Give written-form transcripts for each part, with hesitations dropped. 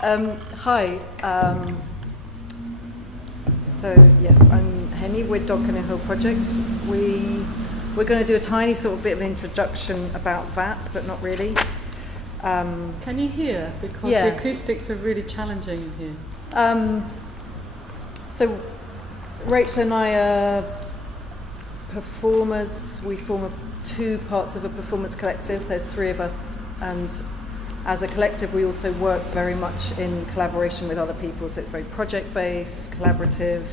Hi. So yes, I'm Henny with Dog Kennel Hill Project. We're going to do a tiny sort of bit of an introduction about that, but not really. Can you hear? Because Yeah. the acoustics are really challenging in here. So Rachel and I are performers. We form two parts of a performance collective. There's three of us, and as a collective we also work very much in collaboration with other people. So it's very project-based, collaborative,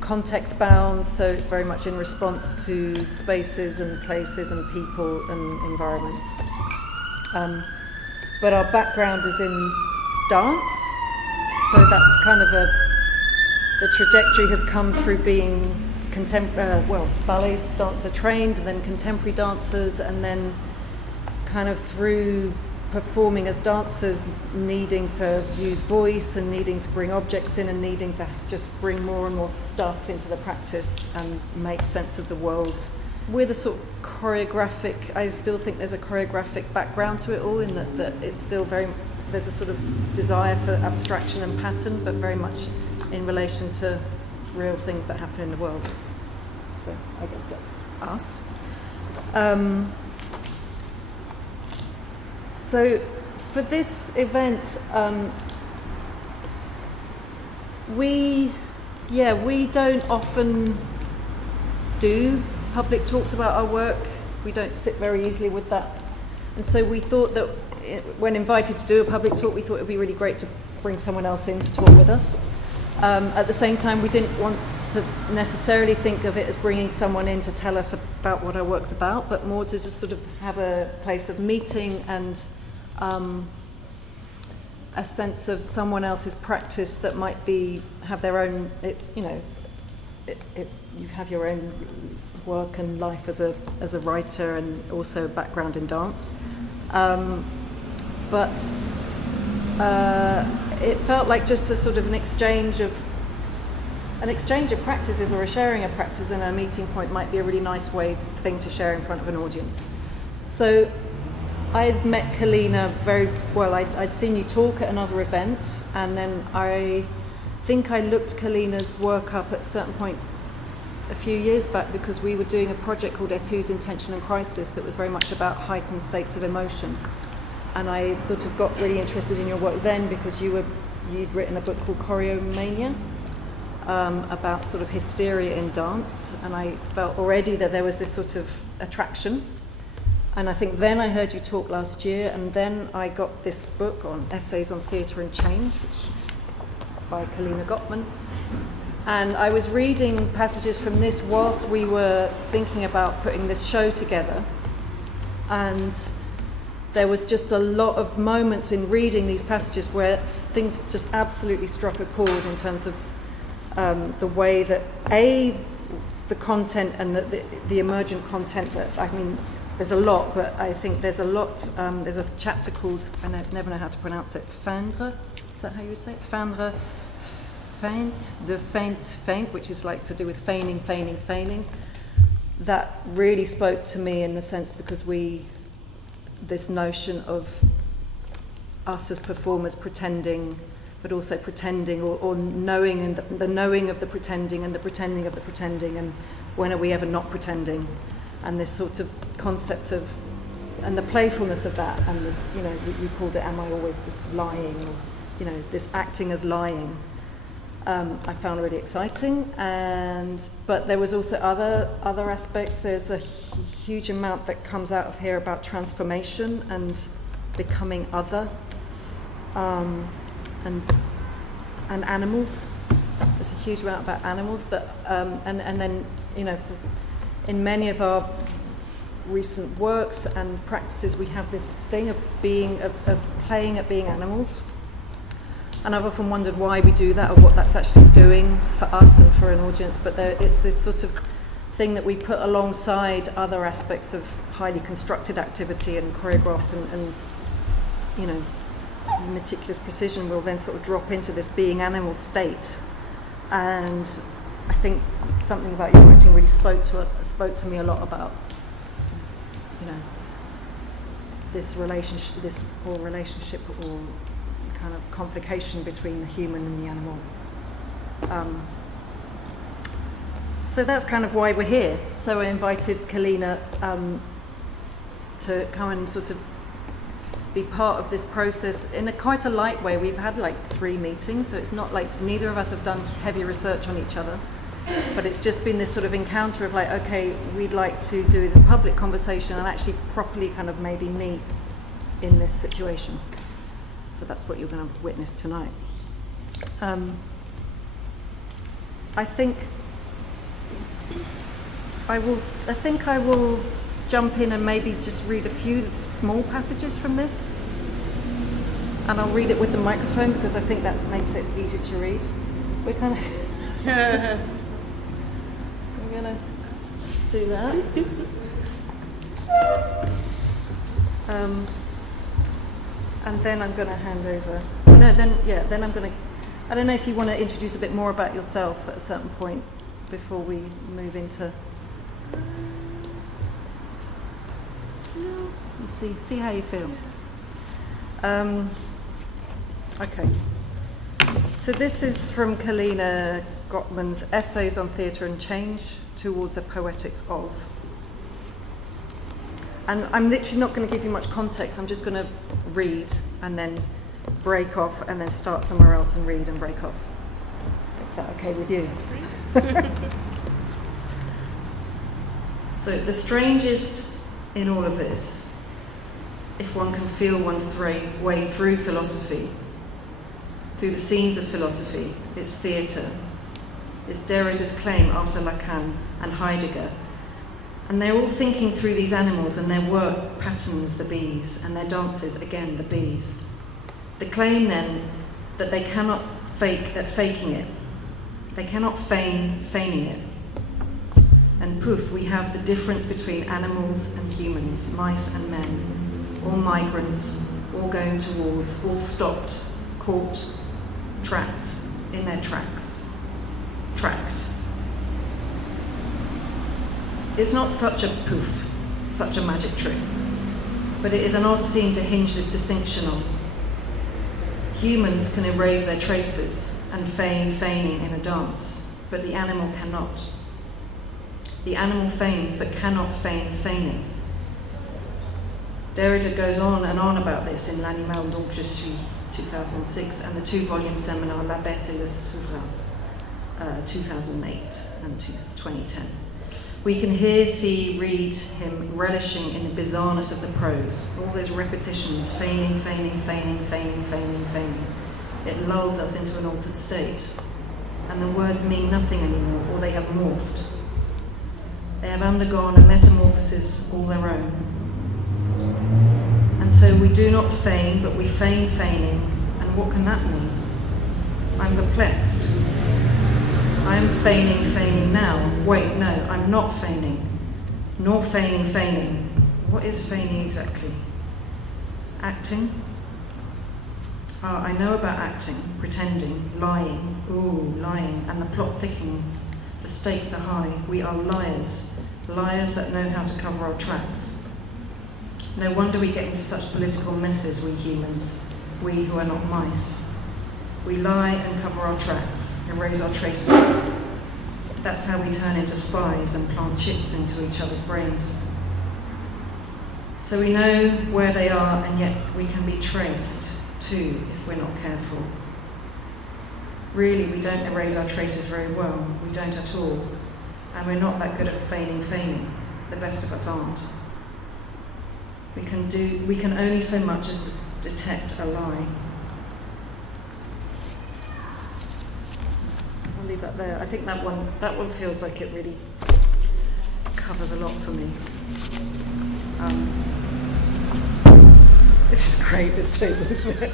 context-bound, so it's very much in response to spaces and places and people and environments. But our background is in dance, so that's kind of the trajectory has come through being ballet dancer trained, and then contemporary dancers, and then kind of through performing as dancers, needing to use voice and needing to bring objects in and needing to just bring more and more stuff into the practice and make sense of the world. With a sort of choreographic, I still think there's a choreographic background to it all, in that it's still there's a sort of desire for abstraction and pattern, but very much in relation to real things that happen in the world. So I guess that's us. So for this event, we don't often do public talks about our work. We don't sit very easily with that. And so we thought that when invited to do a public talk, we thought it would be really great to bring someone else in to talk with us. At the same time, we didn't want to necessarily think of it as bringing someone in to tell us about what our work's about, but more to just sort of have a place of meeting and a sense of someone else's practice that might have their own. You have your own work and life as a writer, and also a background in dance, but. It felt like just a sort of an exchange of practices, or a sharing of practices, and a meeting point might be a really nice thing to share in front of an audience. So I had met Kelina very well. I'd seen you talk at another event, and then I think I looked Kelina's work up at a certain point a few years back, because we were doing a project called Etudes, Intention and Crisis that was very much about heightened states of emotion. And I sort of got really interested in your work then, because you'd written a book called Choreomania, about sort of hysteria in dance, and I felt already that there was this sort of attraction. And I think then I heard you talk last year, and then I got this book on essays on theatre and change, which is by Kelina Gotman. And I was reading passages from this whilst we were thinking about putting this show together, and there was just a lot of moments in reading these passages where things just absolutely struck a chord in terms of the way that the content and the emergent content that, I mean, there's a lot, but I think there's a lot. There's a chapter called, I never know how to pronounce it, feindre, is that how you say it? Feindre, feint, which is like to do with feigning. That really spoke to me in the sense, because this notion of us as performers pretending, but also pretending or knowing, and the knowing of the pretending and the pretending of the pretending, and when are we ever not pretending, and this sort of concept of, and the playfulness of that, and this, you called it, am I always just lying, or, this acting as lying, I found really exciting. But there was also other aspects. There's a huge amount that comes out of here about transformation and becoming other, and animals. There's a huge amount about animals that, and then in many of our recent works and practices, we have this thing of playing at being animals. And I've often wondered why we do that, or what that's actually doing for us and for an audience. But it's this sort of thing that we put alongside other aspects of highly constructed activity and choreographed and meticulous precision. Will then sort of drop into this being animal state. And I think something about your writing really spoke to me a lot about, this relationship, this whole relationship or kind of complication between the human and the animal. So that's kind of why we're here. So I invited Kelina to come and sort of be part of this process in quite a light way. We've had like 3 meetings, so it's not like neither of us have done heavy research on each other, but it's just been this sort of encounter of like, okay, we'd like to do this public conversation and actually properly kind of maybe meet in this situation. So that's what you're going to witness tonight. I think I will jump in and maybe just read a few small passages from this, and I'll read it with the microphone because I think that makes it easy to read. We're kind of Yes. I'm gonna do that. And then I'm gonna hand over. Then I'm gonna. I don't know if you want to introduce a bit more about yourself at a certain point before we move into. You see how you feel. Okay. So this is from Kelina Gotman's Essays on Theatre and Change Towards a Poetics of. And I'm literally not going to give you much context. I'm just going to read and then break off and then start somewhere else and read and break off. Is that okay with you? So the strangest in all of this, if one can feel one's way through philosophy, through the scenes of philosophy, its theatre, it's Derrida's claim after Lacan and Heidegger. And they're all thinking through these animals and their work patterns, the bees, and their dances, again, the bees. The claim then that they cannot fake at faking it. They cannot feign feigning it. And poof, we have the difference between animals and humans, mice and men, all migrants, all going towards, all stopped, caught, trapped in their tracks. Tracked. It's not such a poof, such a magic trick, but it is an odd scene to hinge this distinction on. Humans can erase their traces and feign feigning in a dance, but the animal cannot. The animal feigns but cannot feign feigning. Derrida goes on and on about this in L'Animal dont je suis, 2006, and the 2-volume seminar La Bête et le Souverain, 2008 and 2010. We can hear, see, read him relishing in the bizarreness of the prose, all those repetitions, feigning, feigning, feigning, feigning, feigning, feigning. It lulls us into an altered state, and the words mean nothing anymore, or they have morphed. They have undergone a metamorphosis all their own. And so we do not feign, but we feign feigning, and what can that mean? I'm perplexed. I am feigning feigning now. Wait, no, I'm not feigning, nor feigning feigning. What is feigning exactly? Acting? I know about acting, pretending, lying, lying, and the plot thickens. The stakes are high. We are liars, liars that know how to cover our tracks. No wonder we get into such political messes, we humans, we who are not mice. We lie and cover our tracks, erase our traces. That's how we turn into spies and plant chips into each other's brains. So we know where they are, and yet we can be traced too if we're not careful. Really, we don't erase our traces very well. We don't at all. And we're not that good at feigning feigning. The best of us aren't. We can only so much as detect a lie. I'll leave that there. I think that one feels like it really covers a lot for me. This is great, this table, isn't it?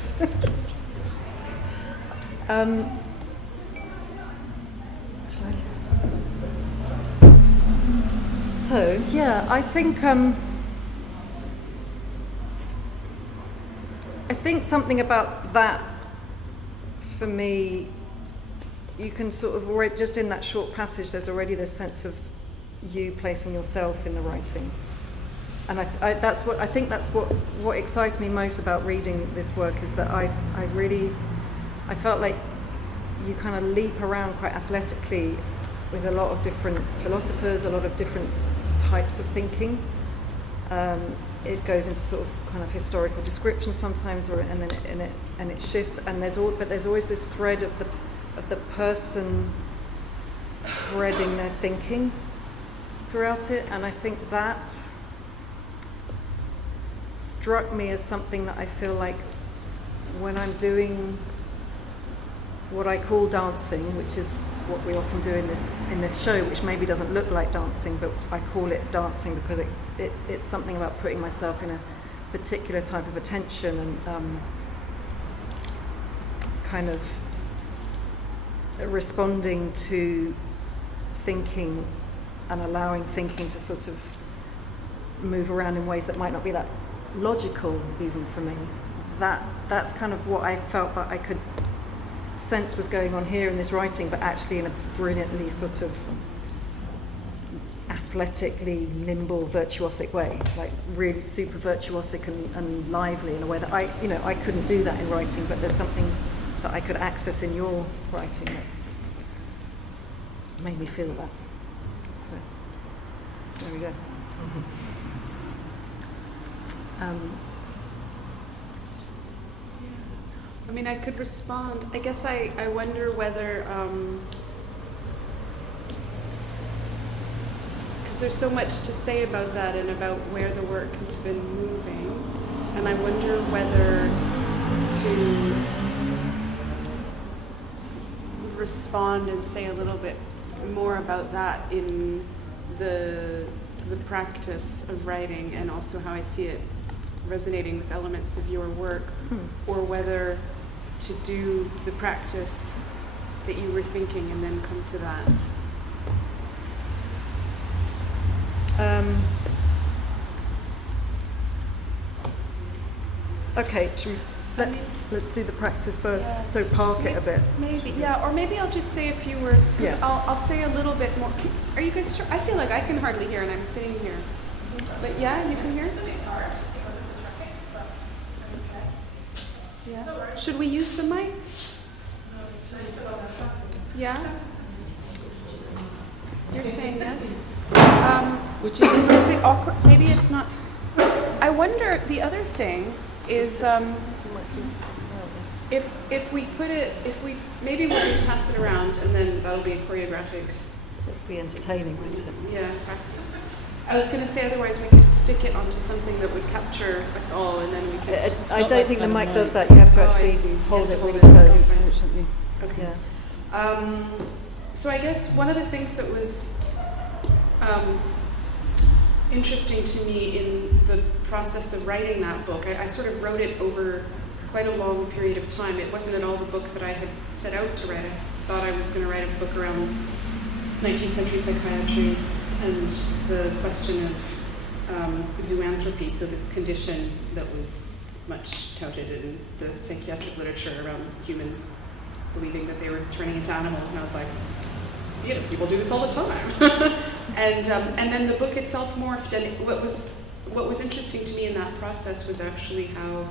So, yeah, I think something about that, for me, you can sort of already, just in that short passage, there's already this sense of you placing yourself in the writing. I think that's what excites me most about reading this work, is that I felt like you kind of leap around quite athletically with a lot of different philosophers, a lot of different types of thinking. It goes into sort of kind of historical description sometimes, and it shifts. And there's always this thread of the person threading their thinking throughout it. And I think that struck me as something that I feel like when I'm doing what I call dancing, which is what we often do in this show, which maybe doesn't look like dancing, but I call it dancing because it's something about putting myself in a particular type of attention and kind of responding to thinking and allowing thinking to sort of move around in ways that might not be that logical even for me. That's kind of what I felt that I could sense was going on here in this writing, but actually in a brilliantly sort of athletically nimble, virtuosic way, like really super virtuosic and lively in a way that I couldn't do that in writing, but there's something that I could access in your writing that made me feel that. So there we go. I mean, I could respond. I guess I wonder whether, because there's so much to say about that and about where the work has been moving, and I wonder whether to respond and say a little bit more about that in the practice of writing, and also how I see it resonating with elements of your work, or whether to do the practice that you were thinking and then come to that. Okay, let's do the practice first. Yeah. So park it a bit. Maybe, yeah, or maybe I'll just say a few words, because I'll say a little bit more. Are you guys sure? I feel like I can hardly hear, and I'm sitting here. But yeah, you can hear? It's a bit hard because of the traffic, but yes. Yeah. Should we use the mic? Yeah? You're saying yes? Would you? Is it awkward? Maybe it's not. I wonder, the other thing is, if we put it, maybe we'll just pass it around, and then that'll be a choreographic. It'll be entertaining, won't it? Yeah, practice. I was going to say, otherwise we could stick it onto something that would capture us all, and then we could... I don't think the mic does that. You have to actually hold it really close. Unfortunately. Okay. Yeah. So I guess one of the things that was interesting to me in the process of writing that book, I sort of wrote it over quite a long period of time. It wasn't at all the book that I had set out to write. I thought I was going to write a book around 19th century psychiatry and the question of zoanthropy, so this condition that was much touted in the psychiatric literature around humans believing that they were turning into animals, and I was like, you know, people do this all the time. and then the book itself morphed, and what was interesting to me in that process was actually how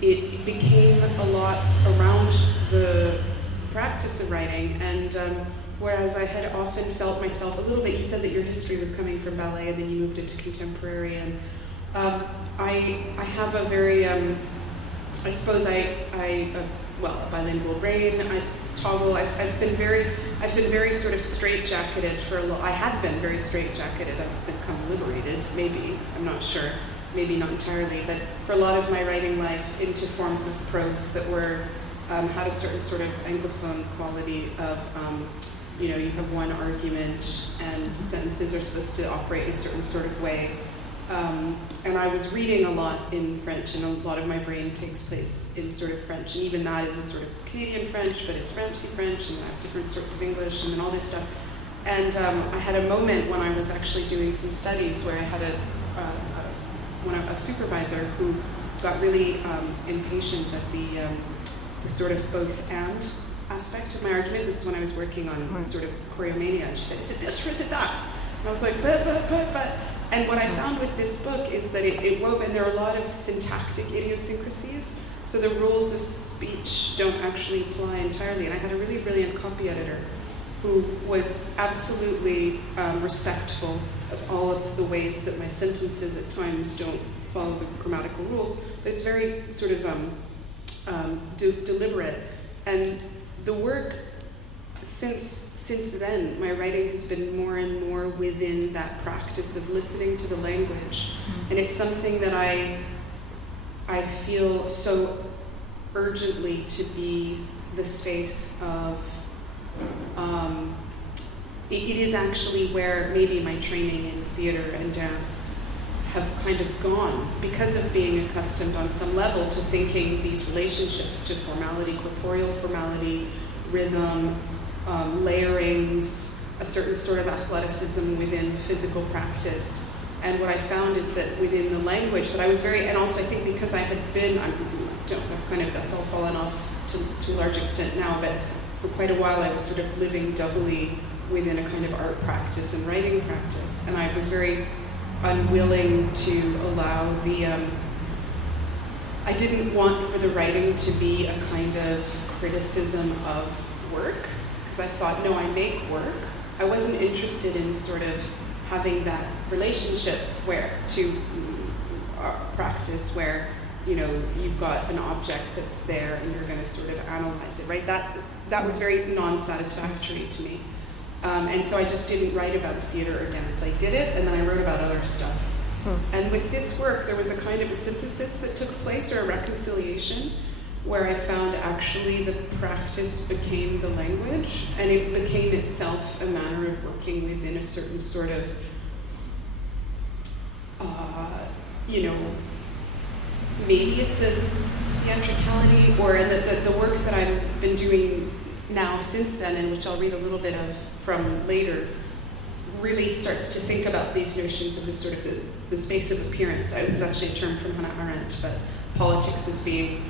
it became a lot around the practice of writing, and whereas I had often felt myself a little bit, you said that your history was coming from ballet and then you moved into contemporary, and I have a very, I suppose a bilingual brain. I toggle. I've been very sort of straitjacketed for a I had been very straitjacketed. I've become liberated, maybe. I'm not sure. Maybe not entirely, but for a lot of my writing life, into forms of prose that were had a certain sort of anglophone quality of, you know, you have one argument and sentences are supposed to operate in a certain sort of way. And I was reading a lot in French, and a lot of my brain takes place in sort of French, and even that is a sort of Canadian French, but it's Frenchy French, and I have different sorts of English, and then all this stuff. And I had a moment when I was actually doing some studies where I had a supervisor who got really impatient at the sort of both and aspect of my argument. This is when I was working on sort of choreomania, and she said, is it this or is it that? And I was like, but. And what I found with this book is that it wove, and there are a lot of syntactic idiosyncrasies, so the rules of speech don't actually apply entirely. And I had a really brilliant copy editor who was absolutely respectful of all of the ways that my sentences at times don't follow the grammatical rules, but it's very sort of deliberate. And the work, since then, my writing has been more and more within that practice of listening to the language. And it's something that I feel so urgently to be the space of, it is actually where maybe my training in theater and dance have kind of gone, because of being accustomed on some level to thinking these relationships to formality, corporeal formality, rhythm, layerings, a certain sort of athleticism within physical practice. And what I found is that within the language that I was very, and also I think because I had been, that's all fallen off to a large extent now, but for quite a while I was sort of living doubly within a kind of art practice and writing practice. And I was very unwilling to allow I didn't want for the writing to be a kind of criticism of work, because I thought, no, I make work. I wasn't interested in sort of having that relationship to practice where, you've got an object that's there and you're going to sort of analyze it, right? That was very non-satisfactory to me. And so I just didn't write about theater or dance. I did it, and then I wrote about other stuff. And with this work, there was a kind of a synthesis that took place, or a reconciliation, where I found actually the practice became the language, and it became itself a manner of working within a certain sort of, maybe it's a theatricality, or the work that I've been doing now since then, and which I'll read a little bit of from later, really starts to think about these notions of this sort of the space of appearance. This is actually a term from Hannah Arendt, but politics as being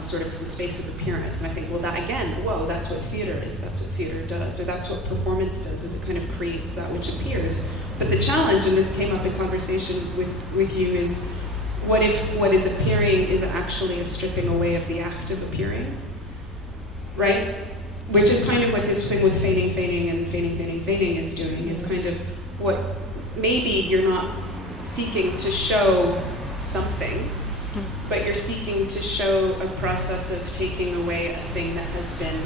sort of some space of appearance. And I think, well, that again, that's what theater is, that's what theater does, or that's what performance does, is it kind of creates that which appears. But the challenge, and this came up in conversation with you, is what if what is appearing is actually a stripping away of the act of appearing, right? Which is kind of what this thing with feigning is doing, is kind of what maybe you're not seeking to show something, but you're seeking to show a process of taking away a thing that has been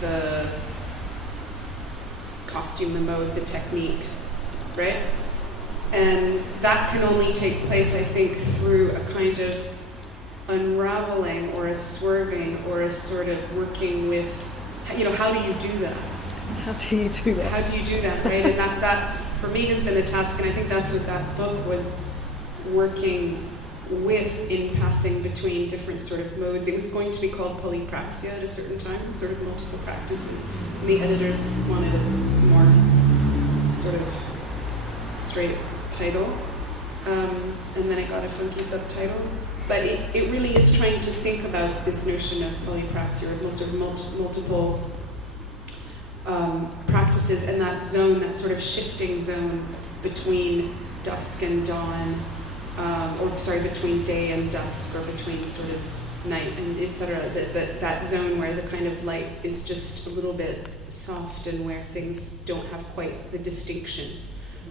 the costume, the mode, the technique, right? And that can only take place, I think, through a kind of unraveling or a swerving or a sort of working with, how do you do that? How do you do that? How do you do that, right? And that for me has been the task, and I think that's what that book was working with, in passing between different sort of modes. It was going to be called polypraxia at a certain time, sort of multiple practices. And the editors wanted a more sort of straight title. And then it got a funky subtitle. But it really is trying to think about this notion of polypraxia, or sort of multiple practices, and that zone, that sort of shifting zone between dusk and dawn, between day and dusk, or between sort of night and etc. That zone where the kind of light is just a little bit soft, and where things don't have quite the distinction.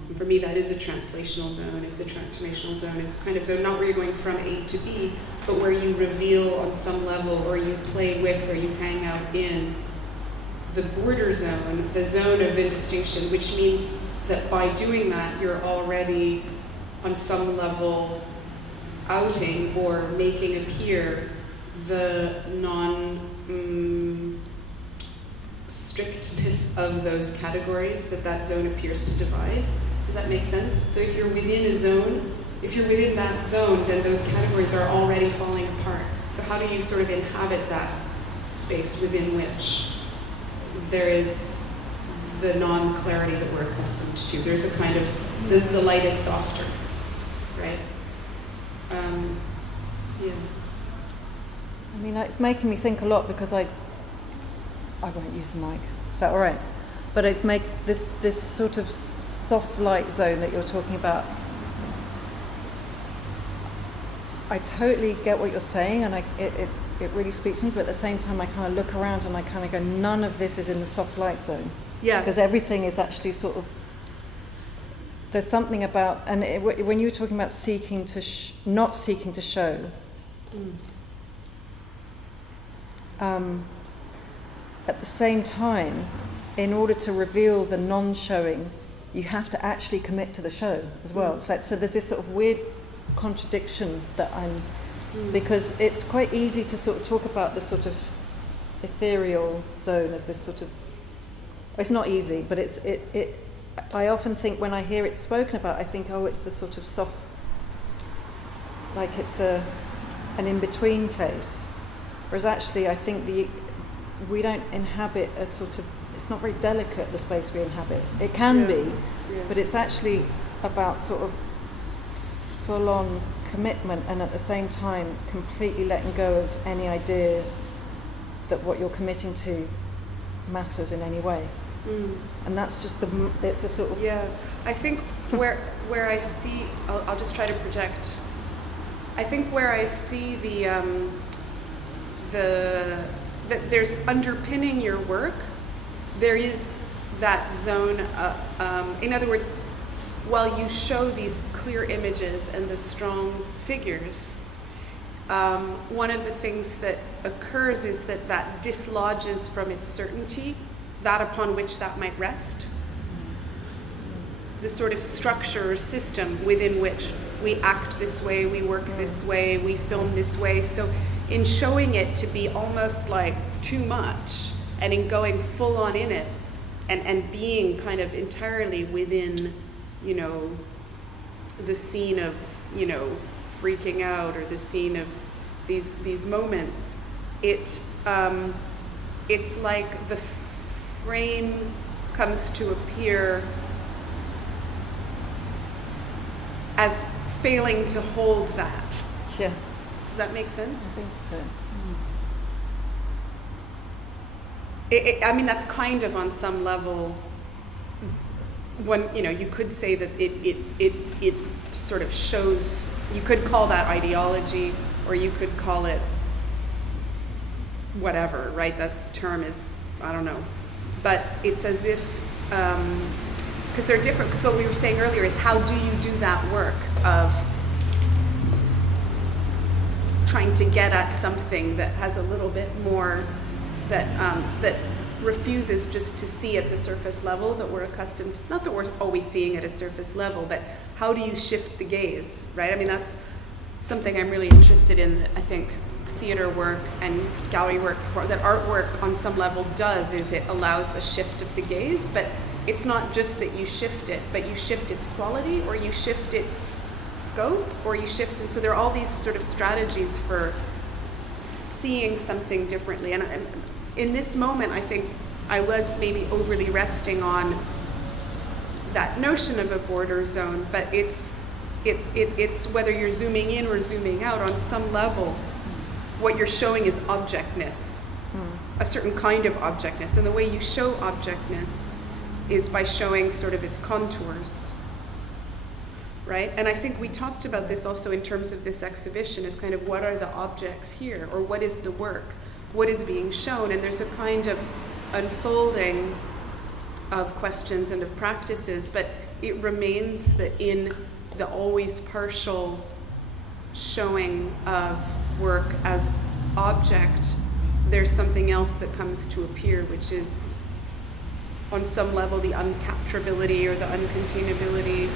And for me, that is a translational zone. It's a transformational zone. It's kind of zone not where you're going from A to B, but where you reveal on some level, or you play with, or you hang out in the border zone, the zone of indistinction, which means that by doing that, you're already on some level outing or making appear the strictness of those categories that zone appears to divide. Does that make sense? So if you're within a zone, if you're within that zone, then those categories are already falling apart. So how do you sort of inhabit that space within which there is the non-clarity that we're accustomed to? There's a kind of, the light is softer, right? Yeah. I mean, it's making me think a lot, because I won't use the mic. Is that all right? But it's this sort of soft light zone that you're talking about, I totally get what you're saying, and it really speaks to me, but at the same time I kind of look around and I kind of go, none of this is in the soft light zone. Yeah. Because everything is actually sort of, there's something about, and when you were talking about seeking to, not seeking to show, at the same time, in order to reveal the non-showing, you have to actually commit to the show as well. So there's this sort of weird contradiction that because it's quite easy to sort of talk about this sort of ethereal zone as this sort of, it's not easy, but I often think when I hear it spoken about, I think, oh, it's the sort of soft, like it's an in-between place. Whereas actually I think we don't inhabit a sort of, it's not very delicate, the space we inhabit. It can be, but it's actually about sort of full-on commitment, and at the same time completely letting go of any idea that what you're committing to matters in any way. And that's just it's a sort of... Yeah, I think where I see, I'll just try to project. I think where I see that there's underpinning your work, there is that zone, in other words, while you show these clear images and the strong figures, one of the things that occurs is that dislodges from its certainty that upon which that might rest. The sort of structure or system within which we act this way, we work this way, we film this way. So in showing it to be almost like too much, and in going full on in it, and being kind of entirely within, the scene of, freaking out, or the scene of these moments, it's like the frame comes to appear as failing to hold that. Yeah. Does that make sense? I think so. I mean, that's kind of on some level, you could say that it sort of shows, you could call that ideology, or you could call it whatever, right? That term is, I don't know. But it's as if, because they're different, because what we were saying earlier is, how do you do that work of trying to get at something that has a little bit more, that refuses just to see at the surface level that we're accustomed to. It's not that we're always seeing at a surface level, but how do you shift the gaze, right? I mean, that's something I'm really interested in. I think theater work and gallery work, that artwork on some level does, is it allows a shift of the gaze, but it's not just that you shift it, but you shift its quality, or you shift its scope, or you shift, and so there are all these sort of strategies for seeing something differently. And in this moment, I think I was maybe overly resting on that notion of a border zone, but it's whether you're zooming in or zooming out, on some level, what you're showing is objectness, a certain kind of objectness. And the way you show objectness is by showing sort of its contours, right? And I think we talked about this also in terms of this exhibition, as kind of, what are the objects here, or what is the work, what is being shown? And there's a kind of unfolding of questions and of practices, but it remains that in the always partial showing of work as object, there's something else that comes to appear, which is on some level the uncapturability or the uncontainability.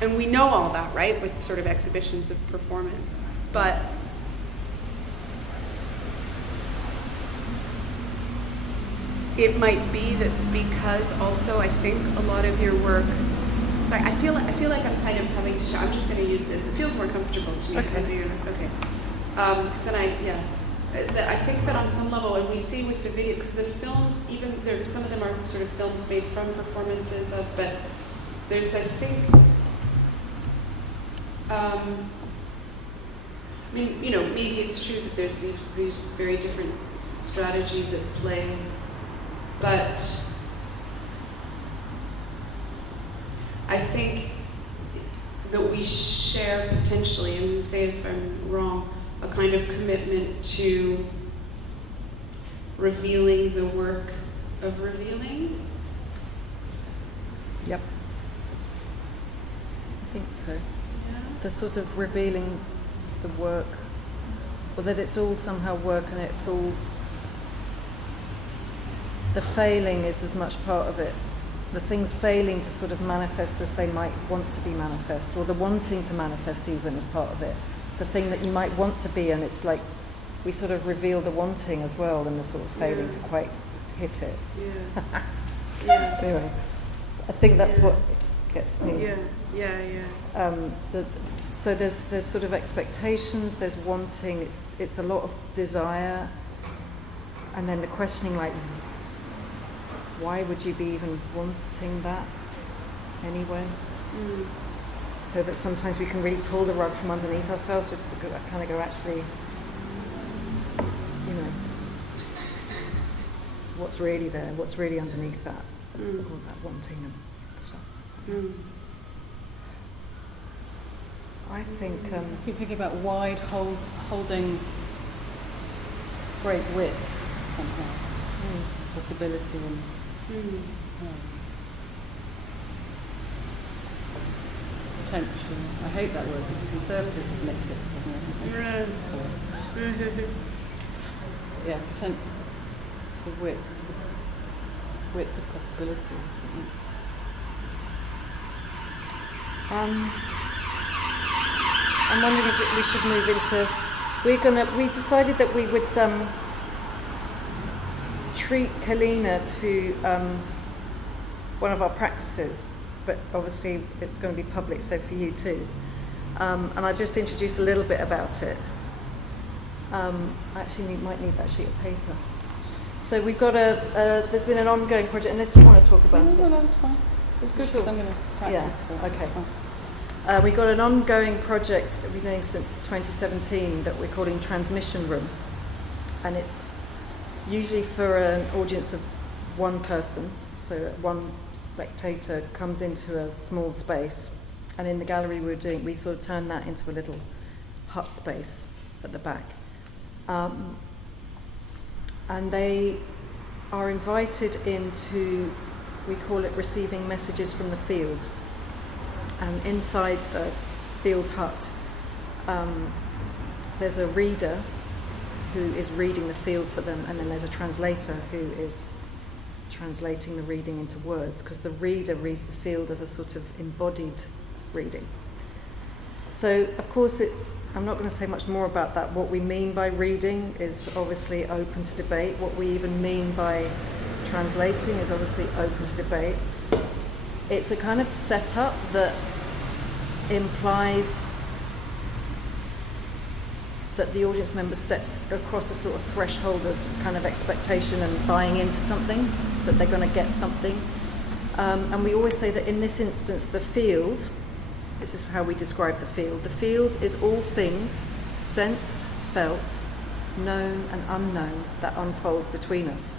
And we know all that, right, with sort of exhibitions of performance. But it might be that because also I think a lot of your work, sorry, I feel like I'm kind of having to show, I'm just going to use this. It feels more comfortable to me. Okay. Okay. Because then I think that on some level, and we see with the video, because the films, even there, some of them are sort of films made from performances of, but there's, I think, I mean, maybe it's true that there's these very different strategies at play, but think that we share potentially, and say if I'm wrong, a kind of commitment to revealing the work of revealing. Yep. I think so. Yeah. The sort of revealing the work, or that it's all somehow work and it's all, the failing is as much part of it. The things failing to sort of manifest as they might want to be manifest, or the wanting to manifest even as part of it. The thing that you might want to be, and it's like we sort of reveal the wanting as well, and the sort of failing to quite hit it. Yeah. Yeah. Anyway, I think that's what gets me. So there's sort of expectations, there's wanting, it's a lot of desire, and then the questioning, like, why would you be even wanting that anyway? So that sometimes we can really pull the rug from underneath ourselves, just to kind of go, actually, you know, what's really there, what's really underneath that, all that wanting and stuff. I think I keep thinking about wide holding great width somehow, possibility and potential. I hate that word because the Conservatives have nicked it somewhere. So, yeah, the width of possibility or something. I'm wondering if we should move into. We decided that we would treat Kelina to one of our practices, but obviously it's going to be public, so for you too. And I'll just introduce a little bit about it. Actually, you might need that sheet of paper. So we've got there's been an ongoing project, unless you want to talk about it. No, that's fine. It's good because I'm going to practice. Yeah, so okay. it's fine. We've got an ongoing project that we've been doing since 2017 that we're calling Transmission Room, and it's usually for an audience of one person, so one spectator comes into a small space, and in the gallery we sort of turn that into a little hut space at the back. And they are invited into, we call it receiving messages from the field. And inside the field hut, there's a reader who is reading the field for them, and then there's a translator who is translating the reading into words, because the reader reads the field as a sort of embodied reading. So, of course, I'm not going to say much more about that. What we mean by reading is obviously open to debate. What we even mean by translating is obviously open to debate. It's a kind of setup that implies that the audience member steps across a sort of threshold of kind of expectation and buying into something, that they're going to get something. And we always say that in this instance, the field, this is how we describe the field is all things sensed, felt, known and unknown that unfolds between us.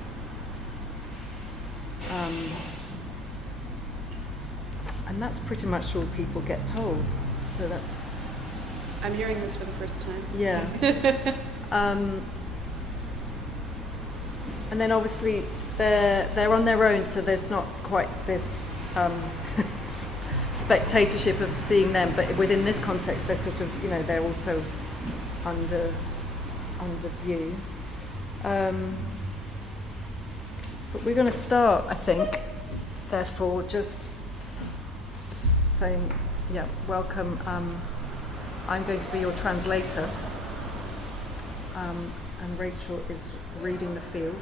And that's pretty much all people get told. So that's... I'm hearing this for the first time. Yeah. And then obviously they're on their own, so there's not quite this spectatorship of seeing them, but within this context they're sort of, they're also under view. But we're going to start, I think, therefore, just saying, welcome. I'm going to be your translator, and Rachel is reading the field.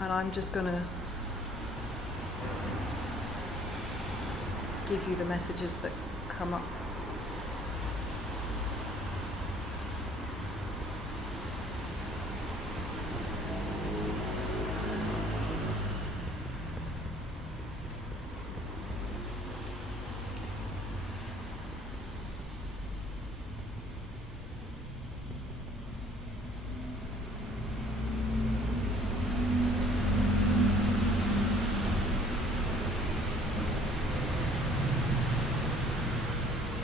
And I'm just going to give you the messages that come up.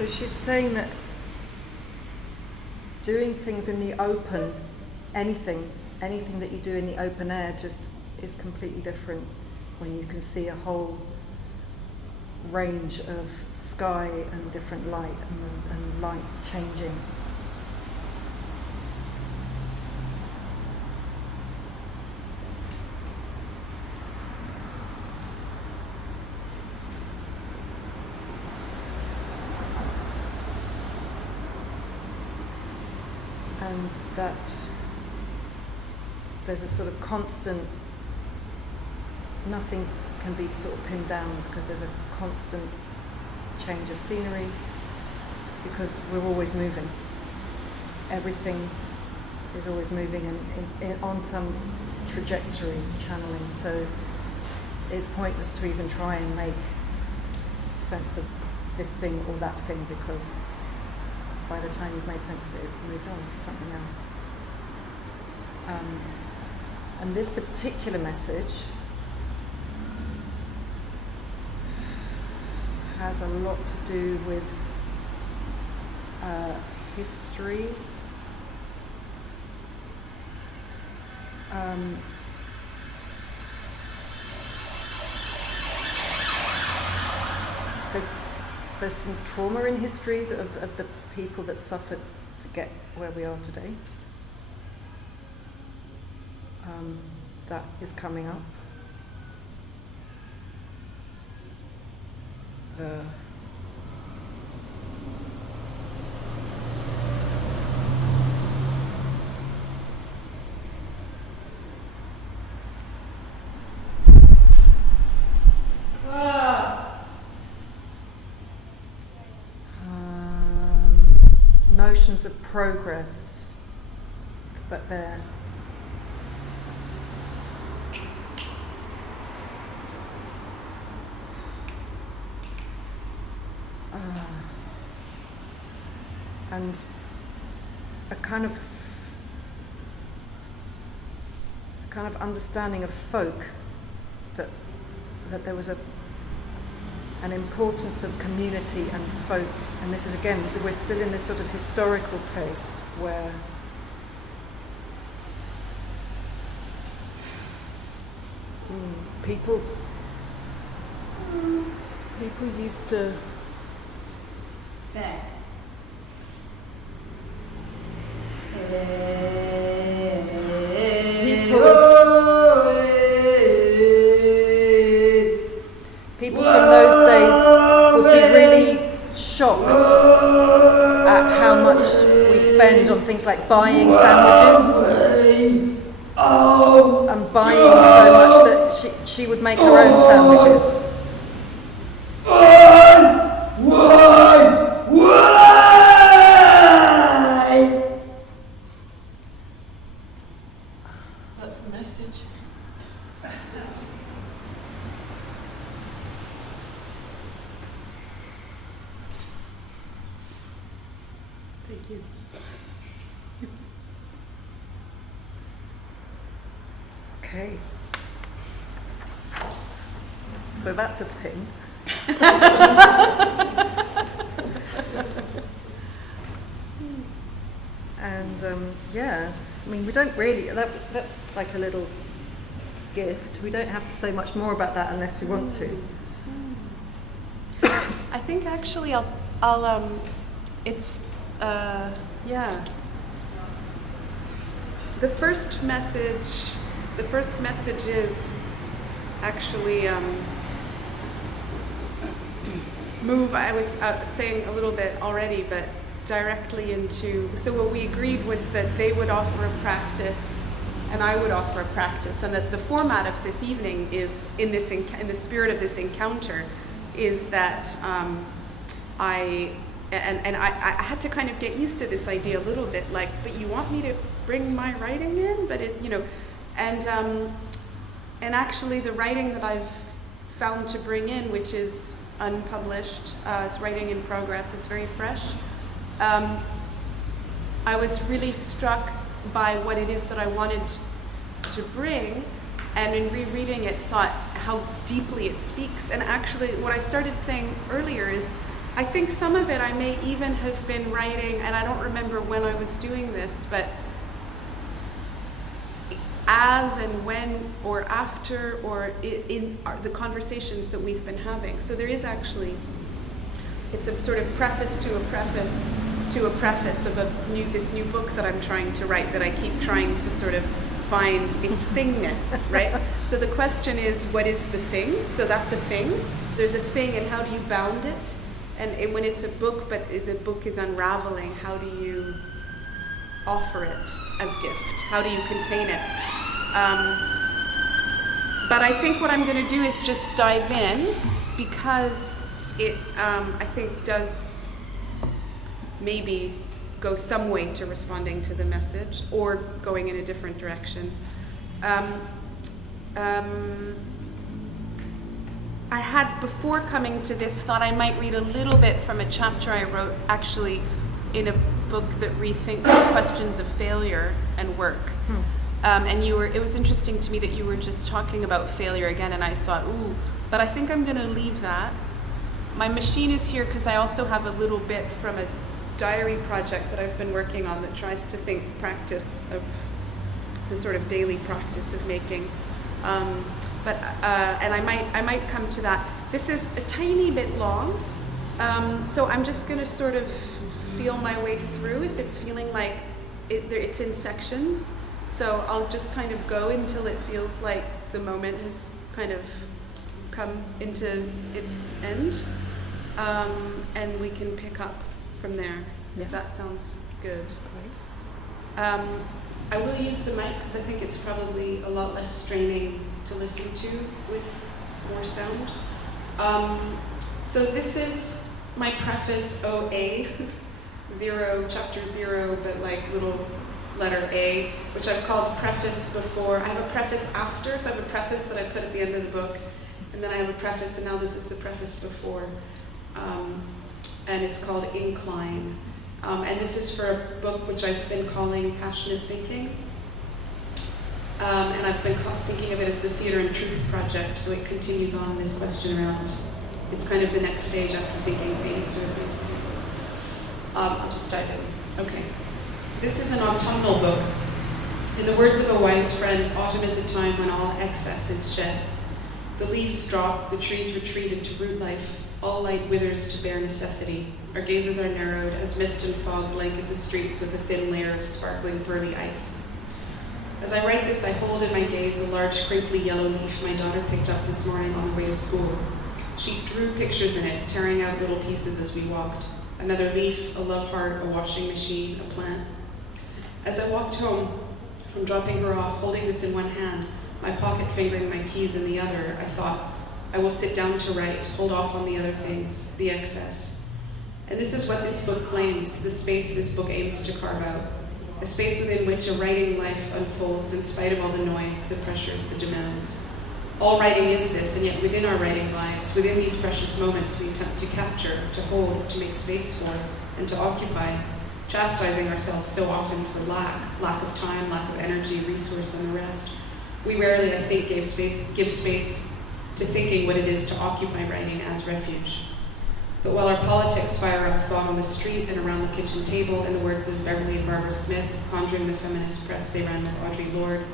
So she's saying that doing things in the open, anything that you do in the open air just is completely different when you can see a whole range of sky and different light and light changing. And that there's a sort of constant, nothing can be sort of pinned down because there's a constant change of scenery, because we're always moving. Everything is always moving and on some trajectory channeling, so it's pointless to even try and make sense of this thing or that thing, because by the time you've made sense of it, it's moved on to something else. And this particular message has a lot to do with history. There's some trauma in history of the people that suffered to get where we are today. That is coming up. Notions of progress, but they're and a kind of understanding of folk, that there was an importance of community and folk, and this is again, we're still in this sort of historical place where people used to people from those days would be really shocked at how much we spend on things like buying sandwiches and buying so much that she would make her own sandwiches. That's the message. Thank you. Okay. So that's a thing. And yeah, I mean, we don't really, that's like a little gift. We don't have to say much more about that unless we want to. I think actually it's yeah. The first message is actually move. I was saying a little bit already, but directly into. So what we agreed was that they would offer a practice, and I would offer a practice, and that the format of this evening is in the spirit of this encounter, is that I had to kind of get used to this idea a little bit, like, but you want me to bring my writing in, but it, and actually the writing that I've found to bring in, which is unpublished, it's writing in progress, it's very fresh. I was really struck by what it is that I wanted to bring, and in rereading it thought how deeply it speaks. And actually what I started saying earlier is I think some of it I may even have been writing, and I don't remember when I was doing this, but as and when or after or in the conversations that we've been having. So there is actually, it's a sort of preface to a preface to a preface of this new book that I'm trying to write, that I keep trying to sort of find its thingness, right? So the question is, what is the thing? So that's a thing. There's a thing, and how do you bound it? And when it's a book, but the book is unraveling, how do you offer it as gift? How do you contain it? But I think what I'm going to do is just dive in, because it, I think, does maybe go some way to responding to the message or going in a different direction. I had, before coming to this, thought I might read a little bit from a chapter I wrote actually in a book that rethinks questions of failure and work. And it was interesting to me that you were just talking about failure again, and I thought, ooh, but I think I'm gonna leave that. My machine is here because I also have a little bit from a diary project that I've been working on that tries to think practice of the sort of daily practice of making. And I might come to that. This is a tiny bit long, so I'm just gonna sort of feel my way through if it's feeling like it's in sections. So I'll just kind of go until it feels like the moment has kind of come into its end, and we can pick up from there, if that sounds good. I will use the mic because I think it's probably a lot less straining to listen to with more sound. So this is my preface OA, chapter 0, but like little letter A, which I've called preface before. I have a preface after, so I have a preface that I put at the end of the book, and then I have a preface, and now this is the preface before. And it's called Incline. And this is for a book which I've been calling Passionate Thinking. And I've been thinking of it as the Theater and Truth Project, so it continues on this question around, it's kind of the next stage after thinking, painting, sort of thing. I'll just dive in. Okay. This is an autumnal book. In the words of a wise friend, autumn is a time when all excess is shed. The leaves drop, the trees retreat into root life, all light withers to bare necessity. Our gazes are narrowed as mist and fog blanket the streets with a thin layer of sparkling pearly ice. As I write this, I hold in my gaze a large crinkly yellow leaf my daughter picked up this morning on the way to school. She drew pictures in it, tearing out little pieces as we walked. Another leaf, a love heart, a washing machine, a plant. As I walked home from dropping her off, holding this in one hand, my pocket fingering my keys in the other, I thought, I will sit down to write, hold off on the other things, the excess. And this is what this book claims, the space this book aims to carve out. A space within which a writing life unfolds in spite of all the noise, the pressures, the demands. All writing is this, and yet within our writing lives, within these precious moments we attempt to capture, to hold, to make space for, and to occupy, chastising ourselves so often for lack of time, lack of energy, resource, and the rest. We rarely, I think, give space to thinking what it is to occupy writing as refuge. But while our politics fire up thought on the street and around the kitchen table, in the words of Beverly and Barbara Smith, conjuring the feminist press they ran with Audre Lorde,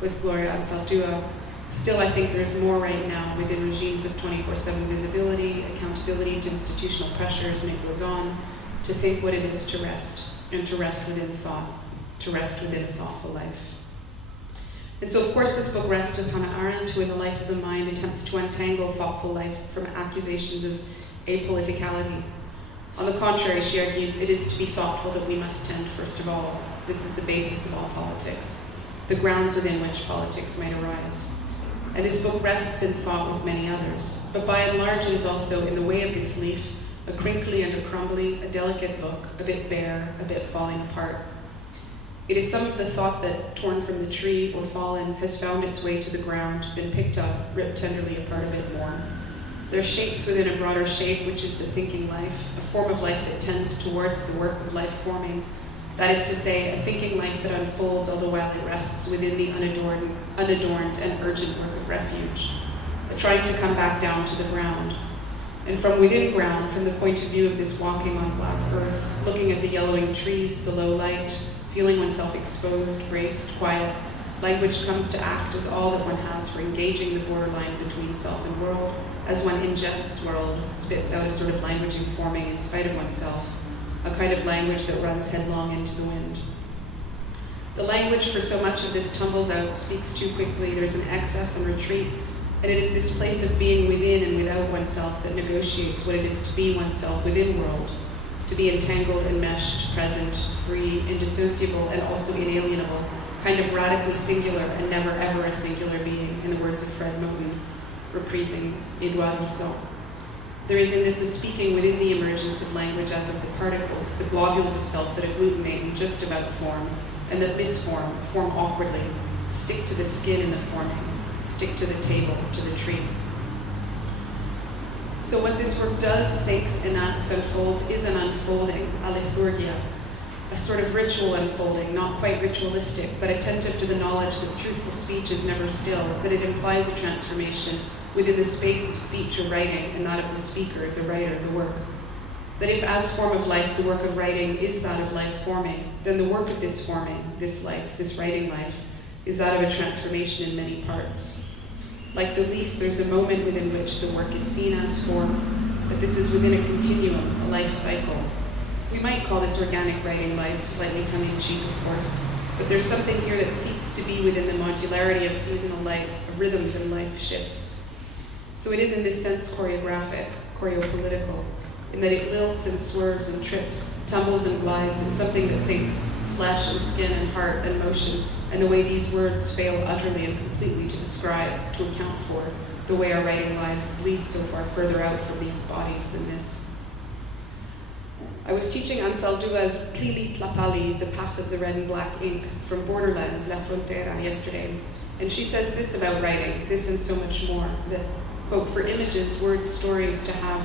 with Gloria Anzaldúa, still I think there's more right now within regimes of 24/7 visibility, accountability to institutional pressures, and it goes on, to think what it is to rest, and to rest within thought, to rest within a thoughtful life. And so, of course, this book rests with Hannah Arendt, who in The Life of the Mind attempts to untangle thoughtful life from accusations of apoliticality. On the contrary, she argues, it is to be thoughtful that we must tend, first of all. This is the basis of all politics, the grounds within which politics might arise. And this book rests in thought with many others, but by and large it is also, in the way of this leaf, a crinkly and a crumbly, a delicate book, a bit bare, a bit falling apart. It is some of the thought that, torn from the tree or fallen, has found its way to the ground, been picked up, ripped tenderly apart a bit more. There are shapes within a broader shape, which is the thinking life, a form of life that tends towards the work of life forming. That is to say, a thinking life that unfolds all the while it rests within the unadorned and urgent work of refuge, a trying to come back down to the ground. And from within ground, from the point of view of this walking on black earth, looking at the yellowing trees, the low light, feeling oneself exposed, braced, quiet, language comes to act as all that one has for engaging the borderline between self and world, as one ingests world, spits out a sort of language informing in spite of oneself, a kind of language that runs headlong into the wind. The language for so much of this tumbles out, speaks too quickly, there's an excess and retreat, and it is this place of being within and without oneself that negotiates what it is to be oneself within world, to be entangled, enmeshed, present, free, indissociable, and also inalienable, kind of radically singular and never ever a singular being, in the words of Fred Moten, reprising Edouard Lisson. There is in this a speaking within the emergence of language as of the particles, the globules of self that agglutinate in just about form, and that misform, form awkwardly, stick to the skin in the forming, stick to the table, to the tree. So what this work does, thinks, enacts, unfolds, is an unfolding, a liturgia, a sort of ritual unfolding, not quite ritualistic, but attentive to the knowledge that truthful speech is never still, that it implies a transformation within the space of speech or writing and that of the speaker, the writer, the work. That if as form of life, the work of writing is that of life forming, then the work of this forming, this life, this writing life, is that of a transformation in many parts. Like the leaf, there's a moment within which the work is seen as form, but this is within a continuum, a life cycle. We might call this organic writing life, slightly tongue-in-cheek, of course, but there's something here that seeks to be within the modularity of seasonal life, of rhythms and life shifts. So it is in this sense choreographic, choreopolitical, in that it lilts and swerves and trips, tumbles and glides, in something that thinks flesh and skin and heart and motion, and the way these words fail utterly and completely to describe, to account for, the way our writing lives bleed so far further out from these bodies than this. I was teaching Ansaldua's Tlili Tlapali, The Path of the Red and Black Ink, from Borderlands, La Frontera, yesterday, and she says this about writing, this and so much more, that, quote, for images, words, stories to have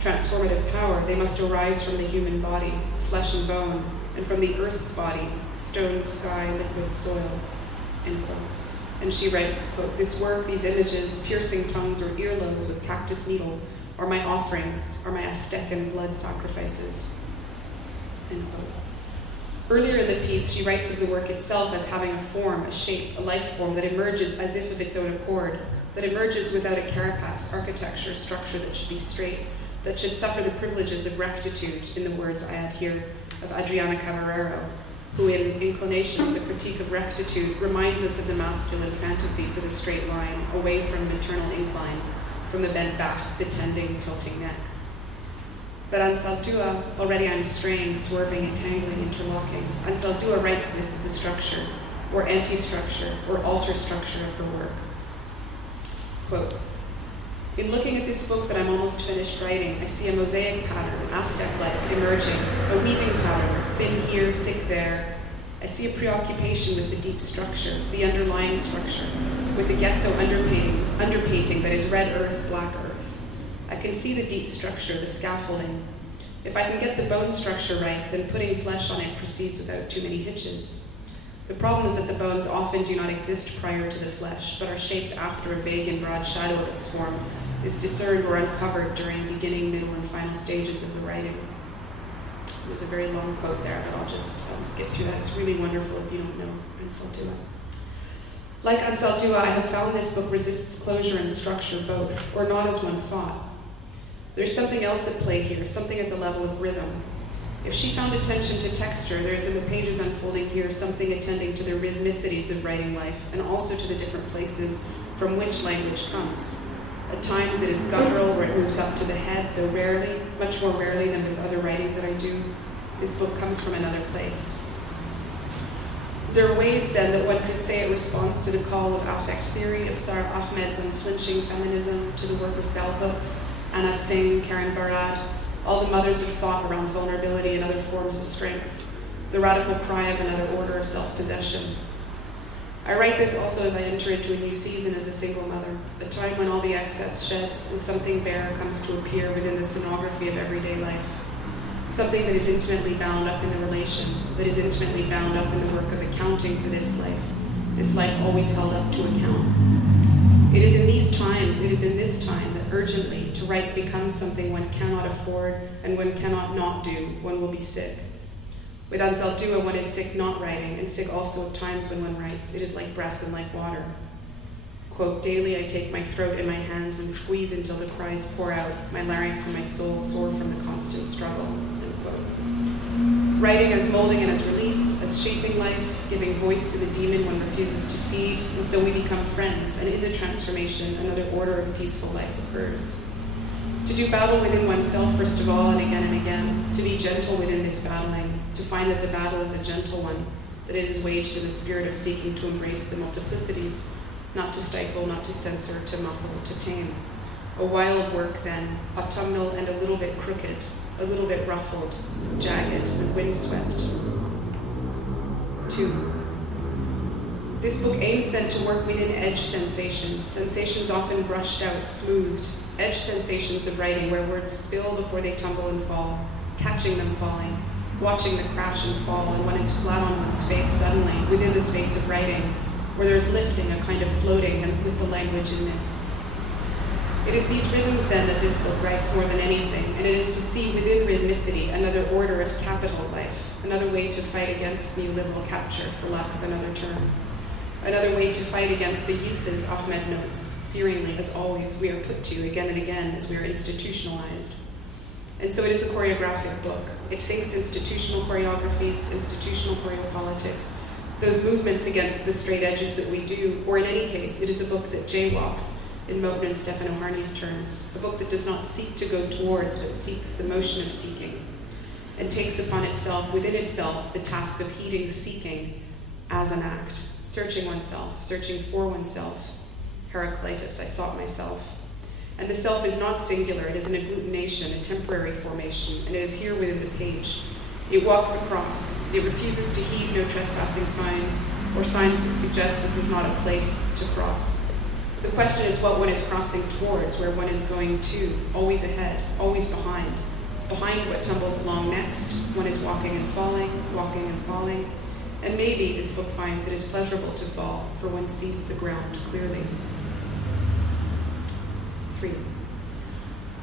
transformative power, they must arise from the human body, flesh and bone, and from the earth's body, stone, sky, liquid, soil, end quote. And she writes, quote, this work, these images, piercing tongues or earlobes with cactus needle, are my offerings, are my Aztec and blood sacrifices, end quote. Earlier in the piece, she writes of the work itself as having a form, a shape, a life form that emerges as if of its own accord, that emerges without a carapace, architecture, structure that should be straight, that should suffer the privileges of rectitude, in the words I add here, of Adriana Cavarero, who in Inclinations, a critique of rectitude, reminds us of the masculine fantasy for the straight line, away from maternal incline, from the bent back, the tending, tilting neck. But Ansaldúa, already I'm strained, swerving, entangling, interlocking. Ansaldúa writes this of the structure, or anti-structure, or alter structure of her work. Quote, in looking at this book that I'm almost finished writing, I see a mosaic pattern, Aztec-like, emerging, a weaving pattern, thin here, thick there. I see a preoccupation with the deep structure, the underlying structure, with the gesso underpainting that is red earth, black earth. I can see the deep structure, the scaffolding. If I can get the bone structure right, then putting flesh on it proceeds without too many hitches. The problem is that the bones often do not exist prior to the flesh, but are shaped after a vague and broad shadow of its form is discerned or uncovered during beginning, middle, and final stages of the writing. There's a very long quote there, but I'll just skip through that. It's really wonderful if you don't know Ansaldúa. Like Ansaldúa, I have found this book resists closure and structure both, or not as one thought. There's something else at play here, something at the level of rhythm. If she found attention to texture, there's in the pages unfolding here something attending to the rhythmicities of writing life, and also to the different places from which language comes. At times it is guttural, where it moves up to the head, though rarely, much more rarely than with other writing that I do, this book comes from another place. There are ways then that one could say it responds to the call of affect theory, of Sarah Ahmed's unflinching feminism, to the work of bell hooks, Anat Singh, Karen Barad, all the mothers of thought around vulnerability and other forms of strength, the radical cry of another order of self-possession. I write this also as I enter into a new season as a single mother, a time when all the excess sheds and something bare comes to appear within the sonography of everyday life. Something that is intimately bound up in the relation, that is intimately bound up in the work of accounting for this life always held up to account. It is in these times, it is in this time that urgently to write becomes something one cannot afford and one cannot not do. One will be sick. With Anzaldúa, one is sick not writing, and sick also of times when one writes. It is like breath and like water. Quote, daily I take my throat in my hands and squeeze until the cries pour out, my larynx and my soul sore from the constant struggle. End quote. Writing as molding and as release, as shaping life, giving voice to the demon one refuses to feed, and so we become friends, and in the transformation, another order of peaceful life occurs. To do battle within oneself, first of all, and again, to be gentle within this battling, to find that the battle is a gentle one, that it is waged in the spirit of seeking to embrace the multiplicities, not to stifle, not to censor, to muffle, to tame. A wild work then, autumnal and a little bit crooked, a little bit ruffled, jagged, and windswept. 2. This book aims then to work within edge sensations, sensations often brushed out, smoothed, edge sensations of writing where words spill before they tumble and fall, catching them falling, watching the crash and fall, and one is flat on one's face suddenly, within the space of writing, where there is lifting, a kind of floating, and with the language in this. It is these rhythms then that this book writes more than anything, and it is to see within rhythmicity another order of capital life, another way to fight against neoliberal capture, for lack of another term, another way to fight against the uses Ahmed notes, searingly as always we are put to again and again as we are institutionalized. And so it is a choreographic book. It thinks institutional choreographies, institutional choreopolitics, those movements against the straight edges that we do, or in any case, it is a book that jaywalks, in Moten and Stefan O'Harney's terms, a book that does not seek to go towards, but seeks the motion of seeking, and takes upon itself, within itself, the task of heeding seeking as an act, searching oneself, searching for oneself. Heraclitus, I sought myself. And the self is not singular, it is an agglutination, a temporary formation, and it is here within the page. It walks across, it refuses to heed no trespassing signs, or signs that suggest this is not a place to cross. The question is what one is crossing towards, where one is going to, always ahead, always behind. Behind what tumbles along next, one is walking and falling, and maybe this book finds it is pleasurable to fall, for one sees the ground clearly. 3.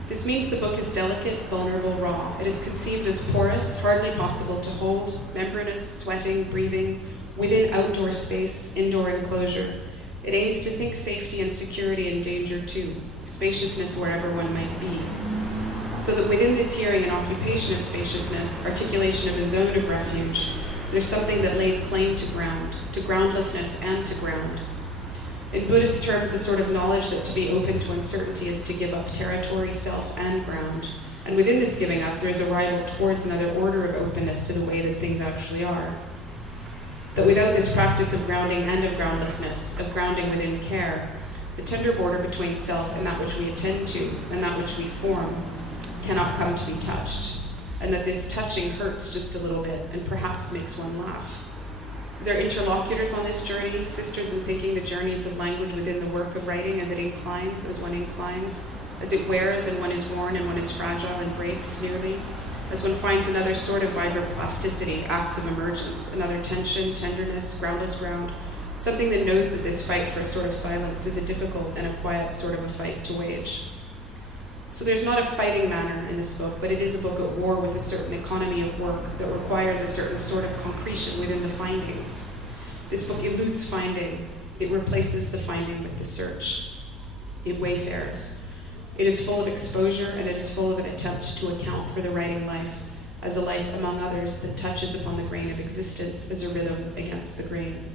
This means the book is delicate, vulnerable, raw. It is conceived as porous, hardly possible to hold, membranous, sweating, breathing, within outdoor space, indoor enclosure. It aims to think safety and security and danger too, spaciousness wherever one might be. So that within this hearing and occupation of spaciousness, articulation of a zone of refuge, there's something that lays claim to groundlessness and to ground. In Buddhist terms, a sort of knowledge that to be open to uncertainty is to give up territory, self, and ground. And within this giving up, there is a rival towards another order of openness to the way that things actually are. That without this practice of grounding and of groundlessness, of grounding within care, the tender border between self and that which we attend to and that which we form cannot come to be touched. And that this touching hurts just a little bit and perhaps makes one laugh. They're interlocutors on this journey, sisters in thinking the journeys of language within the work of writing as it inclines, as one inclines, as it wears and one is worn and one is fragile and breaks nearly, as one finds another sort of vibrant plasticity, acts of emergence, another tension, tenderness, groundless ground, something that knows that this fight for a sort of silence is a difficult and a quiet sort of a fight to wage. So there's not a fighting manner in this book, but it is a book at war with a certain economy of work that requires a certain sort of concretion within the findings. This book eludes finding. It replaces the finding with the search. It wayfares. It is full of exposure, and it is full of an attempt to account for the writing life as a life, among others, that touches upon the grain of existence as a rhythm against the grain.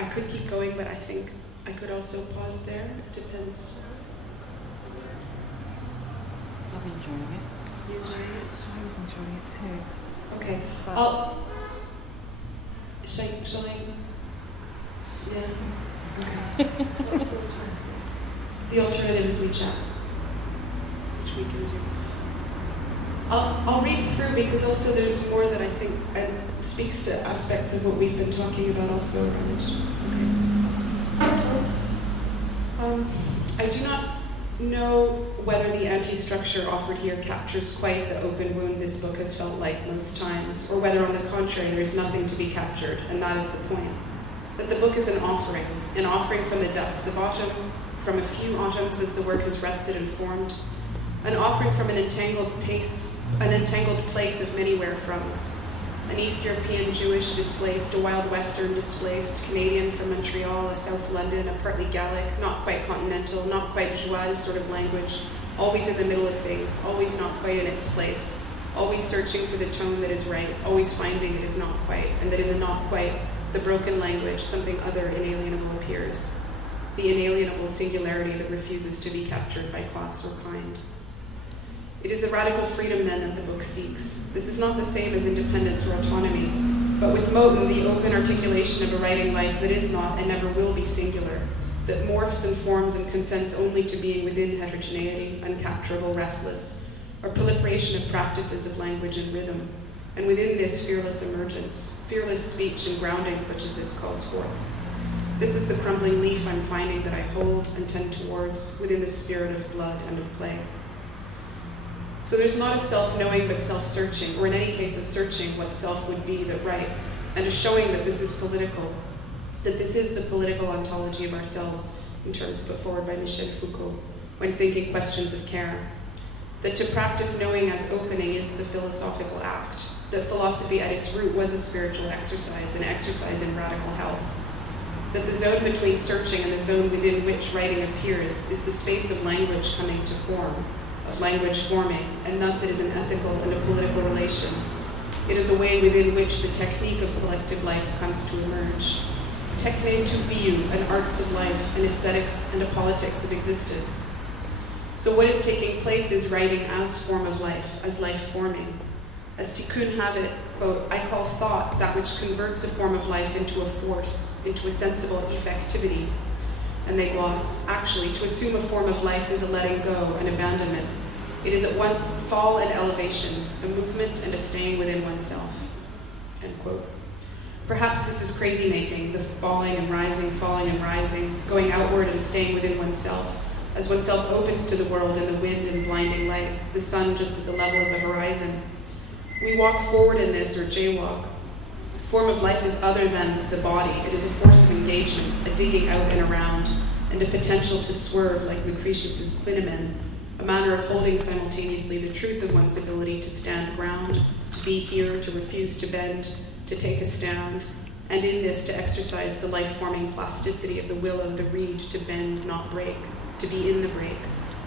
I could keep going, but I think I could also pause there. It depends. I'm enjoying it. You enjoying it? I was enjoying it too. Okay. But- Shall I? Yeah. What's the alternative? The alternative is we chat, which we can do. I'll read through because also there's more that I think speaks to aspects of what we've been talking about also around. I do not know whether the anti-structure offered here captures quite the open wound this book has felt like most times, or whether on the contrary there is nothing to be captured, and that is the point. that the book is an offering from the depths of autumn, from a few autumns as the work has rested and formed, an offering from an entangled place of many where-froms, an East European Jewish displaced, a wild Western displaced, Canadian from Montreal, a South London, a partly Gallic, not quite continental, not quite joie sort of language, always in the middle of things, always not quite in its place, always searching for the tone that is right, always finding it is not quite, and that in the not quite, the broken language, something other inalienable appears, the inalienable singularity that refuses to be captured by class or kind. It is a radical freedom, then, that the book seeks. This is not the same as independence or autonomy, but with Moten, the open articulation of a writing life that is not and never will be singular, that morphs and forms and consents only to being within heterogeneity, uncapturable, restless, or proliferation of practices of language and rhythm, and within this fearless emergence, fearless speech and grounding such as this calls forth. This is the crumbling leaf I'm finding that I hold and tend towards within the spirit of blood and of clay. So there's not a self-knowing but self-searching, or in any case a searching what self would be that writes, and a showing that this is political, that this is the political ontology of ourselves, in terms put forward by Michel Foucault, when thinking questions of care. That to practice knowing as opening is the philosophical act, that philosophy at its root was a spiritual exercise, an exercise in radical health. That the zone between searching and the zone within which writing appears is the space of language coming to form, of language forming, and thus it is an ethical and a political relation. It is a way within which the technique of collective life comes to emerge. Techne to biu, an arts of life, an aesthetics and a politics of existence. So what is taking place is writing as form of life, as life forming. As Tikkun have it, quote, I call thought that which converts a form of life into a force, into a sensible effectivity. And they gloss, actually, to assume a form of life is a letting go, an abandonment. It is at once fall and elevation, a movement and a staying within oneself, end quote. Perhaps this is crazy making, the falling and rising, going outward and staying within oneself, as oneself opens to the world in the wind and blinding light, the sun just at the level of the horizon. We walk forward in this, or jaywalk. Form of life is other than the body. It is a force of engagement, a digging out and around, and a potential to swerve like Lucretius's clinamen, a manner of holding simultaneously the truth of one's ability to stand ground, to be here, to refuse to bend, to take a stand, and in this to exercise the life-forming plasticity of the will of the reed to bend, not break, to be in the break,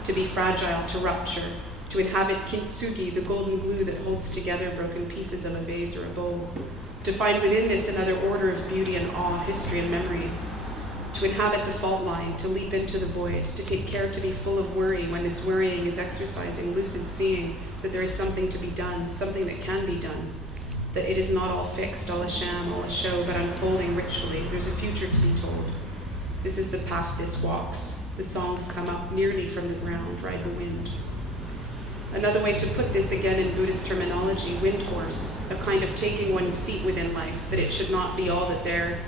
to be fragile, to rupture, to inhabit kintsugi, the golden glue that holds together broken pieces of a vase or a bowl, to find within this another order of beauty and awe, history and memory, to inhabit the fault line, to leap into the void, to take care to be full of worry when this worrying is exercising lucid seeing that there is something to be done, something that can be done, that it is not all fixed, all a sham, all a show, but unfolding ritually. There's a future to be told. This is the path this walks. The songs come up nearly from the ground, ride the wind. Another way to put this, again in Buddhist terminology, wind horse, a kind of taking one's seat within life, that it should not be all that there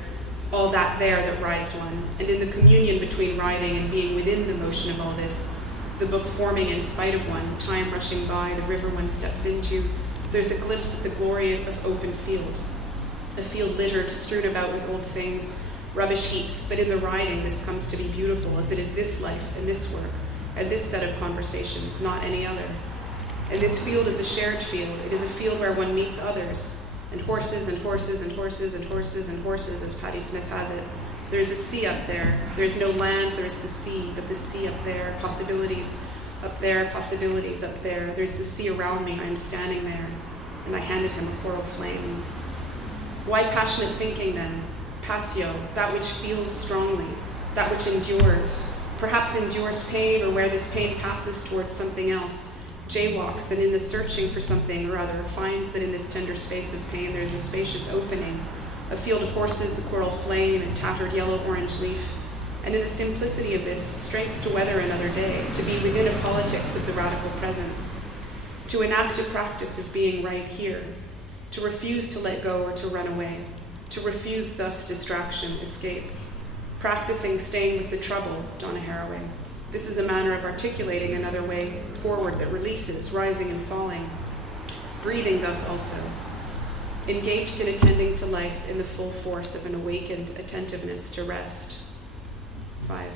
that rides one. And in the communion between riding and being within the motion of all this, the book forming in spite of one, time rushing by, the river one steps into, there's a glimpse of the glory of open field. A field littered, strewn about with old things, rubbish heaps, but in the riding this comes to be beautiful, as it is this life and this work, and this set of conversations, not any other. And this field is a shared field. It is a field where one meets others, and horses and horses and horses and horses and horses, as Patti Smith has it. There's a sea up there. There's no land, there's the sea, but the sea up there, possibilities up there, possibilities up there. There's the sea around me, I am standing there, and I handed him a coral flame. Why passionate thinking then? Passio, that which feels strongly, that which endures, perhaps endures pain, or where this pain passes towards something else, jaywalks, and in the searching for something or other, finds that in this tender space of pain there's a spacious opening, a field of horses, a coral flame, and tattered yellow-orange leaf, and in the simplicity of this, strength to weather another day, to be within a politics of the radical present, to enact a practice of being right here, to refuse to let go or to run away, to refuse thus distraction, escape, practicing staying with the trouble, Donna Haraway. This is a manner of articulating another way forward that releases, rising and falling, breathing thus also. engaged in attending to life in the full force of an awakened attentiveness to rest. 5.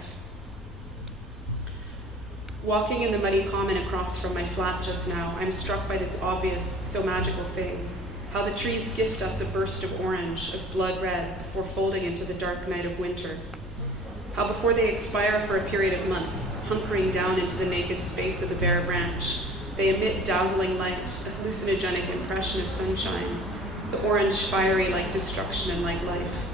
Walking in the muddy common across from my flat just now, I'm struck by this obvious, so magical thing, how the trees gift us a burst of orange, of blood red, before folding into the dark night of winter. How before they expire for a period of months, hunkering down into the naked space of the bare branch, they emit dazzling light, a hallucinogenic impression of sunshine, the orange fiery like destruction and like life.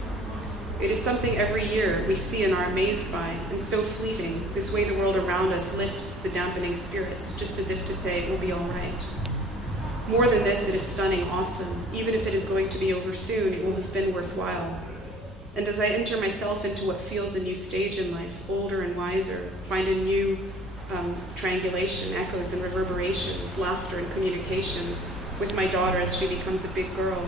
It is something every year we see and are amazed by, and so fleeting, this way the world around us lifts the dampening spirits, just as if to say it will be all right. More than this, it is stunning, awesome. Even if it is going to be over soon, it will have been worthwhile. And as I enter myself into what feels a new stage in life, older and wiser, find a new triangulation, echoes and reverberations, laughter and communication with my daughter as she becomes a big girl,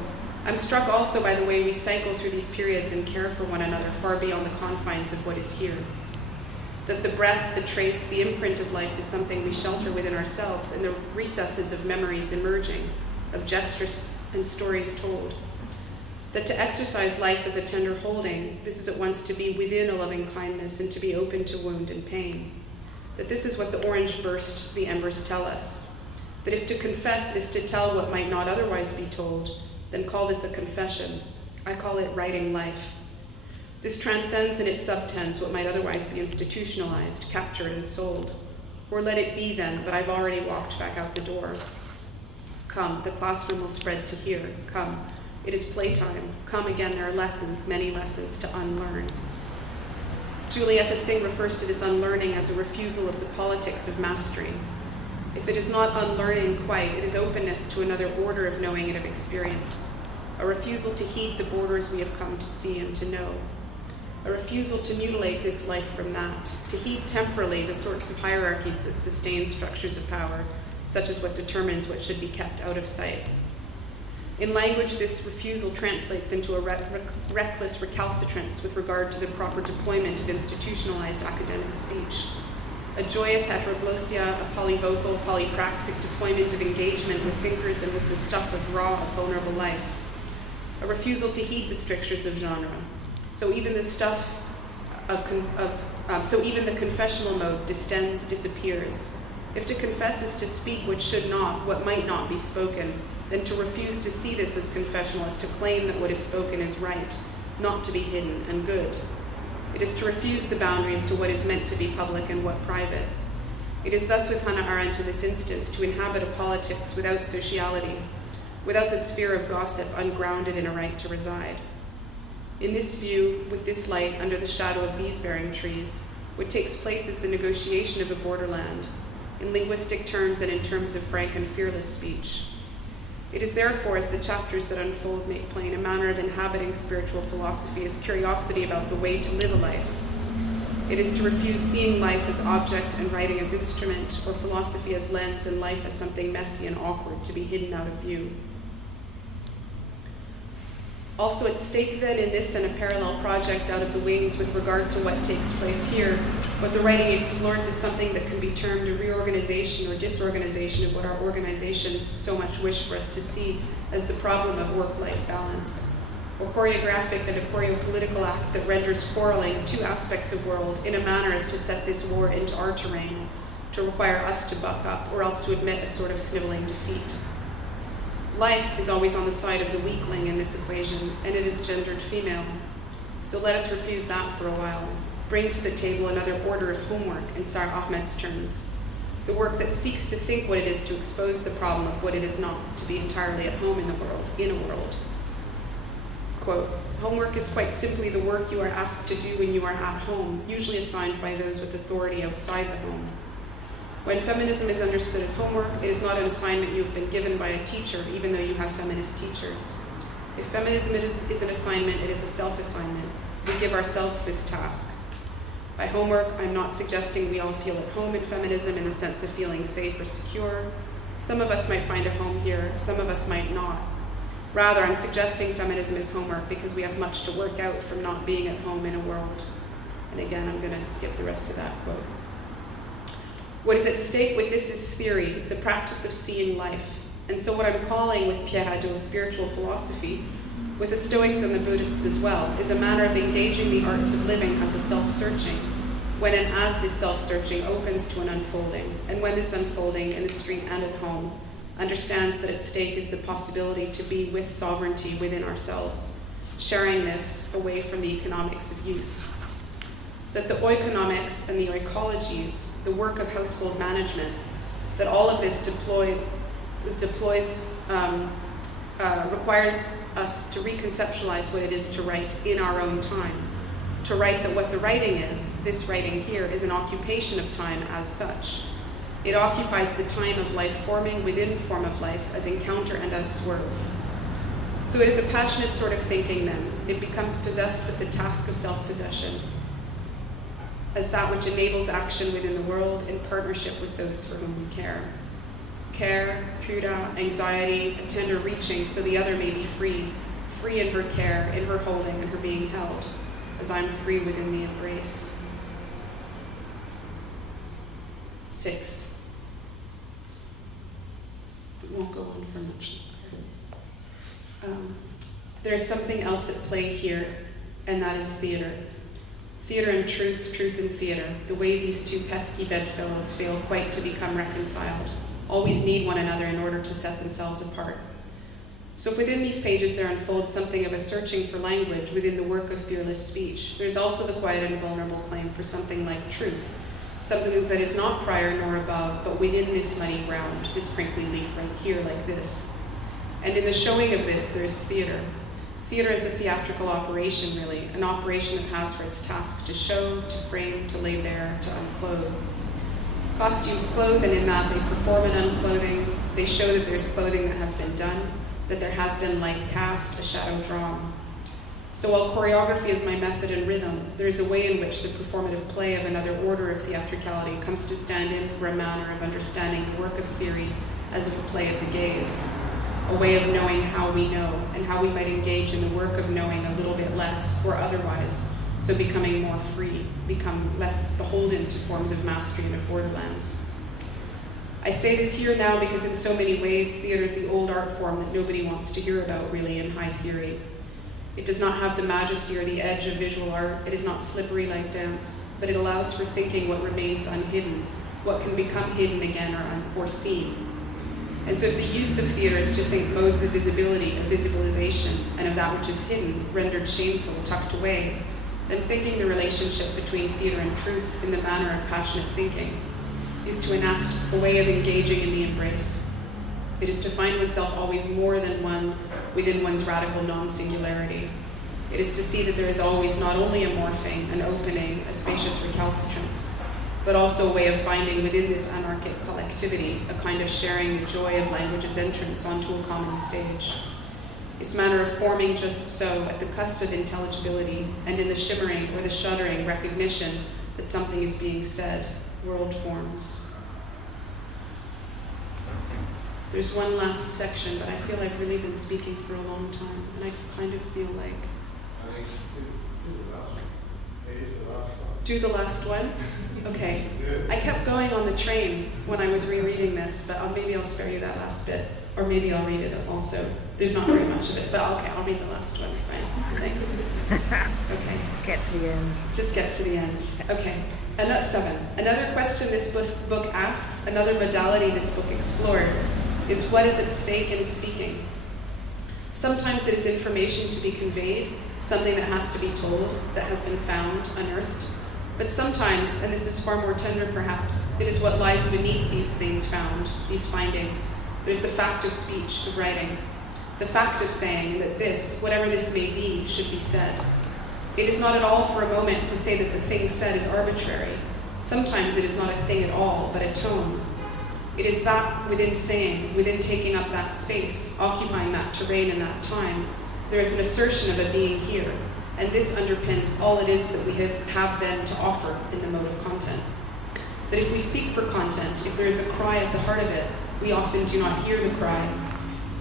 I'm struck also by the way we cycle through these periods and care for one another far beyond the confines of what is here. That the breath, the trace, the imprint of life is something we shelter within ourselves in the recesses of memories emerging, of gestures and stories told. That to exercise life as a tender holding, this is at once to be within a loving kindness and to be open to wound and pain. That this is what the orange burst, the embers tell us. That if to confess is to tell what might not otherwise be told, then call this a confession. I call it writing life. This transcends in its subtends what might otherwise be institutionalized, captured, and sold. Or let it be then, but I've already walked back out the door. Come, the classroom will spread to here. Come, it is playtime. Come again, there are lessons, many lessons to unlearn. Julieta Singh refers to this unlearning as a refusal of the politics of mastery. If it is not unlearning quite, it is openness to another order of knowing and of experience, a refusal to heed the borders we have come to see and to know, a refusal to mutilate this life from that, to heed temporally the sorts of hierarchies that sustain structures of power, such as what determines what should be kept out of sight. In language, this refusal translates into a reckless recalcitrance with regard to the proper deployment of institutionalized academic speech. A joyous heteroglossia, a polyvocal, polypraxic deployment of engagement with thinkers and with the stuff of raw, vulnerable life. A refusal to heed the strictures of genre. So even the confessional mode distends, disappears. If to confess is to speak what should not, what might not be spoken, then to refuse to see this as confessional is to claim that what is spoken is right, not to be hidden and good. It is to refuse the boundaries to what is meant to be public and what private. It is thus with Hannah Arendt in this instance to inhabit a politics without sociality, without the sphere of gossip ungrounded in a right to reside. In this view, with this light under the shadow of these bearing trees, what takes place is the negotiation of a borderland, in linguistic terms and in terms of frank and fearless speech. It is therefore, as the chapters that unfold make plain, a manner of inhabiting spiritual philosophy as curiosity about the way to live a life. It is to refuse seeing life as object and writing as instrument, or philosophy as lens and life as something messy and awkward to be hidden out of view. Also at stake then in this and a parallel project out of the wings with regard to what takes place here, what the writing explores is something that can be termed a reorganization or disorganization of what our organizations so much wish for us to see as the problem of work-life balance, or choreographic and a choreopolitical act that renders quarreling two aspects of world in a manner as to set this war into our terrain, to require us to buck up, or else to admit a sort of sniveling defeat. Life is always on the side of the weakling in this equation, and it is gendered female. So let us refuse that for a while. Bring to the table another order of homework, in Sar Ahmed's terms, the work that seeks to think what it is to expose the problem of what it is not, to be entirely at home in the world, in a world. Quote, homework is quite simply the work you are asked to do when you are at home, usually assigned by those with authority outside the home. When feminism is understood as homework, it is not an assignment you have been given by a teacher, even though you have feminist teachers. If feminism is an assignment, it is a self-assignment. We give ourselves this task. By homework, I'm not suggesting we all feel at home in feminism in the sense of feeling safe or secure. Some of us might find a home here, some of us might not. Rather, I'm suggesting feminism is homework because we have much to work out from not being at home in a world. And again, I'm going to skip the rest of that quote. What is at stake with this is theory, the practice of seeing life. And so what I'm calling with Pierre Hadot's spiritual philosophy, with the Stoics and the Buddhists as well, is a manner of engaging the arts of living as a self-searching, when and as this self-searching opens to an unfolding, and when this unfolding in the street and at home understands that at stake is the possibility to be with sovereignty within ourselves, sharing this away from the economics of use. That the oikonomics and the oikologies, the work of household management, that all of this requires us to reconceptualize what it is to write in our own time. To write that what the writing is, this writing here, is an occupation of time as such. It occupies the time of life forming within form of life as encounter and as swerve. So it is a passionate sort of thinking then. It becomes possessed with the task of self-possession as that which enables action within the world in partnership with those for whom we care. Care, pura, anxiety, a tender reaching so the other may be free, free in her care, in her holding, and her being held, as I'm free within the embrace. 6. It won't go on for much longer. There's something else at play here, and that is theater. Theater and truth, truth and theater, the way these two pesky bedfellows fail quite to become reconciled, always need one another in order to set themselves apart. So within these pages there unfolds something of a searching for language within the work of fearless speech. There's also the quiet and vulnerable claim for something like truth, something that is not prior nor above, but within this muddy ground, this crinkly leaf right here like this. And in the showing of this, there's theater. Theater is a theatrical operation, really, an operation that has for its task to show, to frame, to lay bare, to unclothe. Costumes clothe, and in that they perform an unclothing. They show that there's clothing that has been done, that there has been light cast, a shadow drawn. So while choreography is my method and rhythm, there is a way in which the performative play of another order of theatricality comes to stand in for a manner of understanding the work of theory as of a play of the gaze, a way of knowing how we know and how we might engage in the work of knowing a little bit less or otherwise, so becoming more free, become less beholden to forms of mastery and of borderlands. I say this here now because in so many ways, theater is the old art form that nobody wants to hear about really in high theory. It does not have the majesty or the edge of visual art. It is not slippery like dance, but it allows for thinking what remains unhidden, what can become hidden again or seen. And so if the use of theater is to think modes of visibility, of visualization, and of that which is hidden, rendered shameful, tucked away, then thinking the relationship between theater and truth in the manner of passionate thinking is to enact a way of engaging in the embrace. It is to find oneself always more than one within one's radical non-singularity. It is to see that there is always not only a morphing, an opening, a spacious recalcitrance, but also a way of finding within this anarchic collectivity a kind of sharing the joy of language's entrance onto a common stage. Its manner of forming just so at the cusp of intelligibility and in the shimmering or the shuddering recognition that something is being said, world forms. There's one last section, but I feel I've really been speaking for a long time, and I kind of feel like... Do the last one? Okay. I kept going on the train when I was rereading this, but maybe I'll spare you that last bit, or maybe I'll read it also. There's not very much of it, but okay, I'll read the last one. Fine. Thanks. Okay. Get to the end. Just get to the end. Okay. And that's 7. Another question this book asks, another modality this book explores, is what is at stake in speaking? Sometimes it is information to be conveyed, something that has to be told, that has been found, unearthed. But sometimes, and this is far more tender perhaps, it is what lies beneath these things found, these findings. There's the fact of speech, of writing, the fact of saying that this, whatever this may be, should be said. It is not at all for a moment to say that the thing said is arbitrary. Sometimes it is not a thing at all, but a tone. It is that within saying, within taking up that space, occupying that terrain in that time, there is an assertion of a being here, and this underpins all it is that we have then to offer in the mode of content. That if we seek for content, if there is a cry at the heart of it, we often do not hear the cry.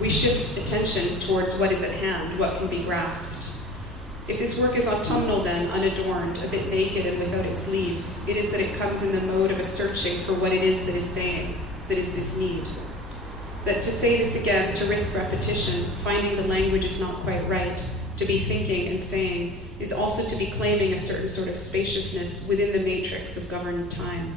We shift attention towards what is at hand, what can be grasped. If this work is autumnal then, unadorned, a bit naked and without its leaves, it is that it comes in the mode of a searching for what it is that is saying, that is this need. That to say this again, to risk repetition, finding the language is not quite right, to be thinking and saying, is also to be claiming a certain sort of spaciousness within the matrix of governed time.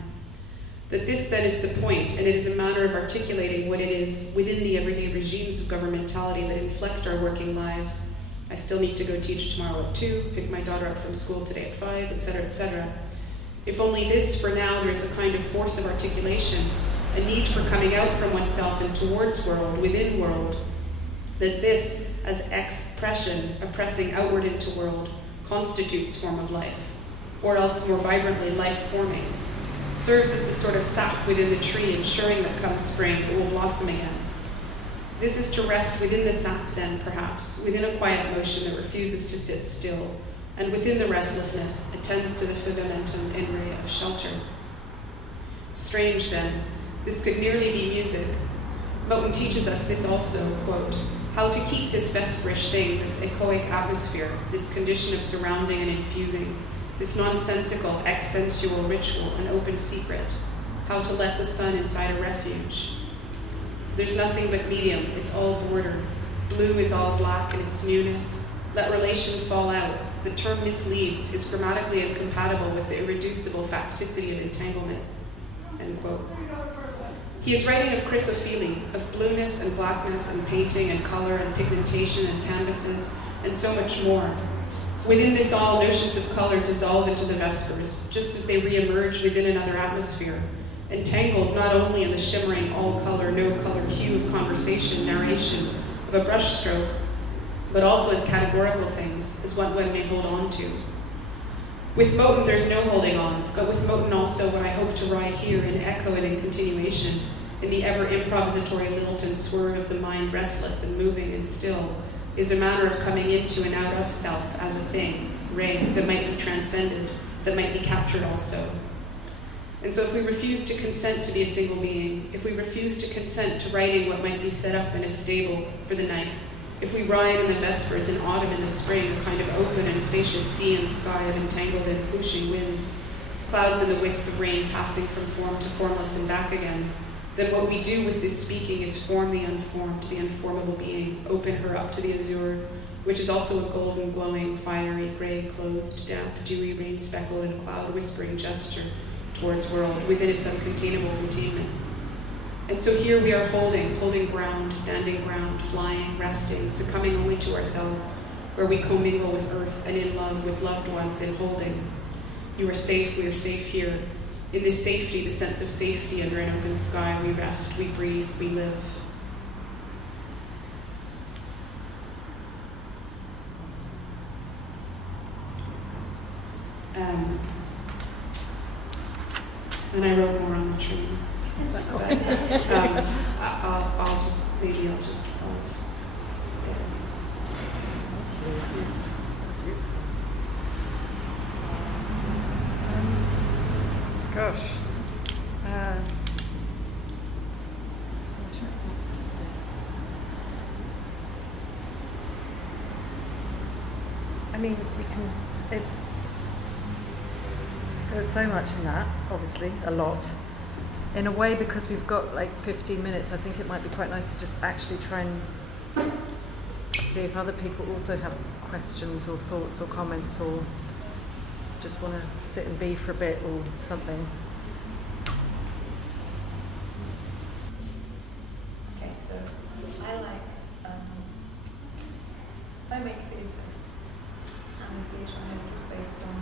That this then is the point, and it is a matter of articulating what it is within the everyday regimes of governmentality that inflect our working lives. I still need to go teach tomorrow at 2, pick my daughter up from school today at 5, etc., etc. If only this, for now, there is a kind of force of articulation, a need for coming out from oneself and towards world, within world, that this, as expression, oppressing outward into world, constitutes form of life, or else more vibrantly life-forming, serves as the sort of sap within the tree, ensuring that come spring it will blossom again. This is to rest within the sap then, perhaps, within a quiet motion that refuses to sit still, and within the restlessness attends to the fundamentum in ray of shelter. Strange then, this could nearly be music. Moten teaches us this also, quote, how to keep this vesperish thing, this echoic atmosphere, this condition of surrounding and infusing, this nonsensical, ex-sensual ritual, an open secret, how to let the sun inside a refuge. There's nothing but medium, it's all border. Blue is all black in its newness. Let relation fall out. The term misleads, is grammatically incompatible with the irreducible facticity of entanglement, end quote. He is writing of chrysophily, of blueness and blackness and painting and color and pigmentation and canvases, and so much more. Within this all, notions of color dissolve into the vespers, just as they re-emerge within another atmosphere, entangled not only in the shimmering all-color, no-color hue of conversation, narration, of a brushstroke, but also as categorical things, as what one may hold on to. With Moten, there's no holding on, but with Moten also what I hope to ride here in echo and in continuation, in the ever-improvisatory lilt and swerve of the mind restless and moving and still, is a matter of coming into and out of self as a thing, ray, that might be transcended, that might be captured also. And so if we refuse to consent to be a single being, if we refuse to consent to writing what might be set up in a stable for the night, if we ride in the vespers, in autumn, in the spring, a kind of open and spacious sea and sky of entangled and pushing winds, clouds and the wisp of rain passing from form to formless and back again, then what we do with this speaking is form the unformed, the unformable being, open her up to the azure, which is also a golden, glowing, fiery, gray-clothed, damp, dewy, rain-speckled, and cloud-whispering gesture towards world, within its uncontainable containment. And so here we are holding ground, standing ground, flying, resting, succumbing only to ourselves, where we commingle with earth and in love with loved ones in holding. You are safe, we are safe here. In this safety, the sense of safety under an open sky, we rest, we breathe, we live. And I wrote more on the train. I'll just pause. Gosh. I mean, there's so much in that, obviously, a lot. In a way, because we've got like 15 minutes, I think it might be quite nice to just actually try and see if other people also have questions or thoughts or comments or just want to sit and be for a bit or something. Okay, so I liked I make theatre, and the theatre I make is based on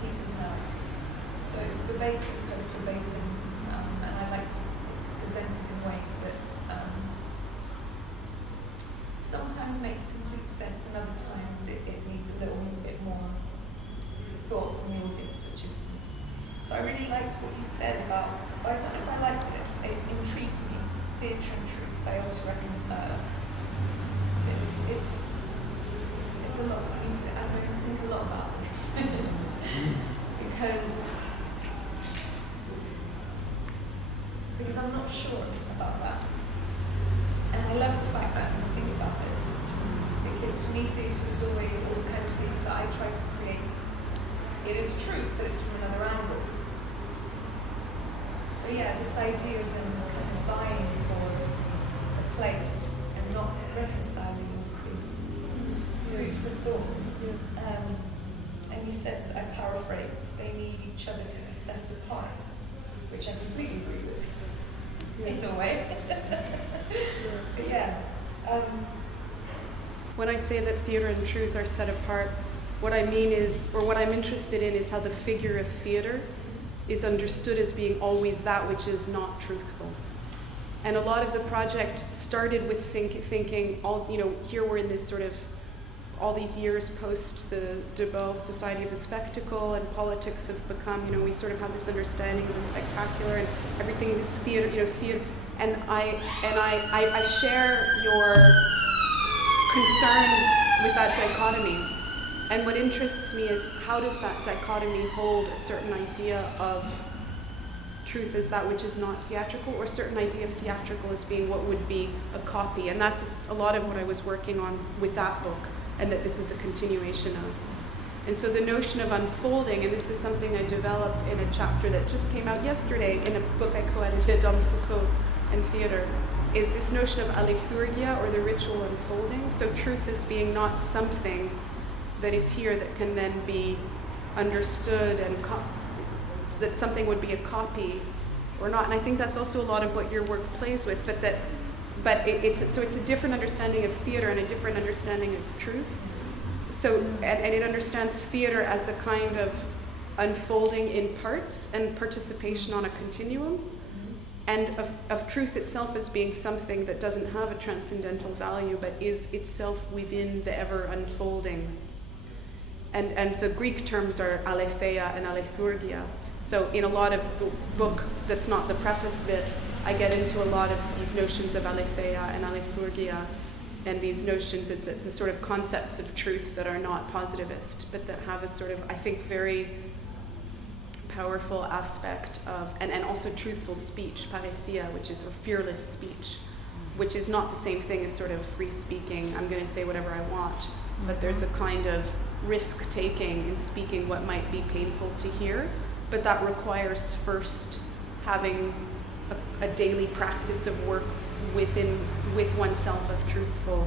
people's narratives. So it's verbatim, post-verbatim, and I like to present it in ways that sometimes makes complete sense, and other times it needs a little bit more thought from the audience, which is... So I really liked what you said about, I don't know if I liked it, it intrigued me. Theatre and truth fail to reconcile. It's a lot for me to, I'm going to think a lot about this. because I'm not sure about that. And I love the fact that I think about this, because for me theatre was always, or the kind of theatre that I try to create, it is truth, but it's from another angle. So yeah, this idea of them kind of vying for a place and not reconciling is food for thought. And you said, I paraphrased, they need each other to be set apart, which I completely agree with, in a way. But yeah. When I say that theatre and truth are set apart, what I mean is, or what I'm interested in, is how the figure of theatre is understood as being always that which is not truthful. And a lot of the project started with thinking, here we're in this sort of, all these years post the Debelle Society of the Spectacle, and politics have become, we sort of have this understanding of the spectacular, and everything is theatre, theatre. And I share your concern with that dichotomy. And what interests me is, how does that dichotomy hold a certain idea of truth as that which is not theatrical, or a certain idea of theatrical as being what would be a copy? And that's a lot of what I was working on with that book, and that this is a continuation of. And so the notion of unfolding, and this is something I developed in a chapter that just came out yesterday in a book I co-edited on Foucault and theatre, is this notion of alethurgia, or the ritual unfolding. So truth as being not something that is here that can then be understood, and that something would be a copy or not. And I think that's also a lot of what your work plays with, it's a different understanding of theatre and a different understanding of truth. So, and it understands theatre as a kind of unfolding in parts and participation on a continuum, and of truth itself as being something that doesn't have a transcendental value, but is itself within the ever unfolding. And the Greek terms are aletheia and alethurgia. So in a lot of the book that's not the preface bit, I get into a lot of these notions of aletheia and alethurgia, and these notions, it's the sort of concepts of truth that are not positivist, but that have a sort of, I think, very powerful aspect of, and also truthful speech, parousia, which is, or fearless speech, which is not the same thing as sort of free speaking, I'm going to say whatever I want, but there's a kind of risk-taking in speaking what might be painful to hear, but that requires first having a daily practice of work with oneself of truthful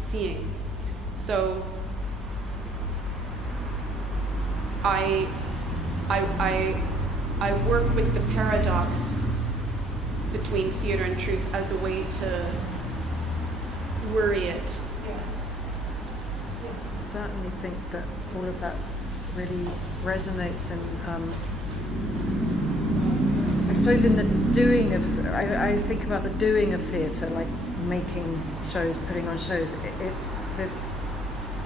seeing. So I work with the paradox between theatre and truth as a way to worry it. Certainly think that all of that really resonates, and I suppose in the doing of, I think about the doing of theatre, like making shows, putting on shows. It's this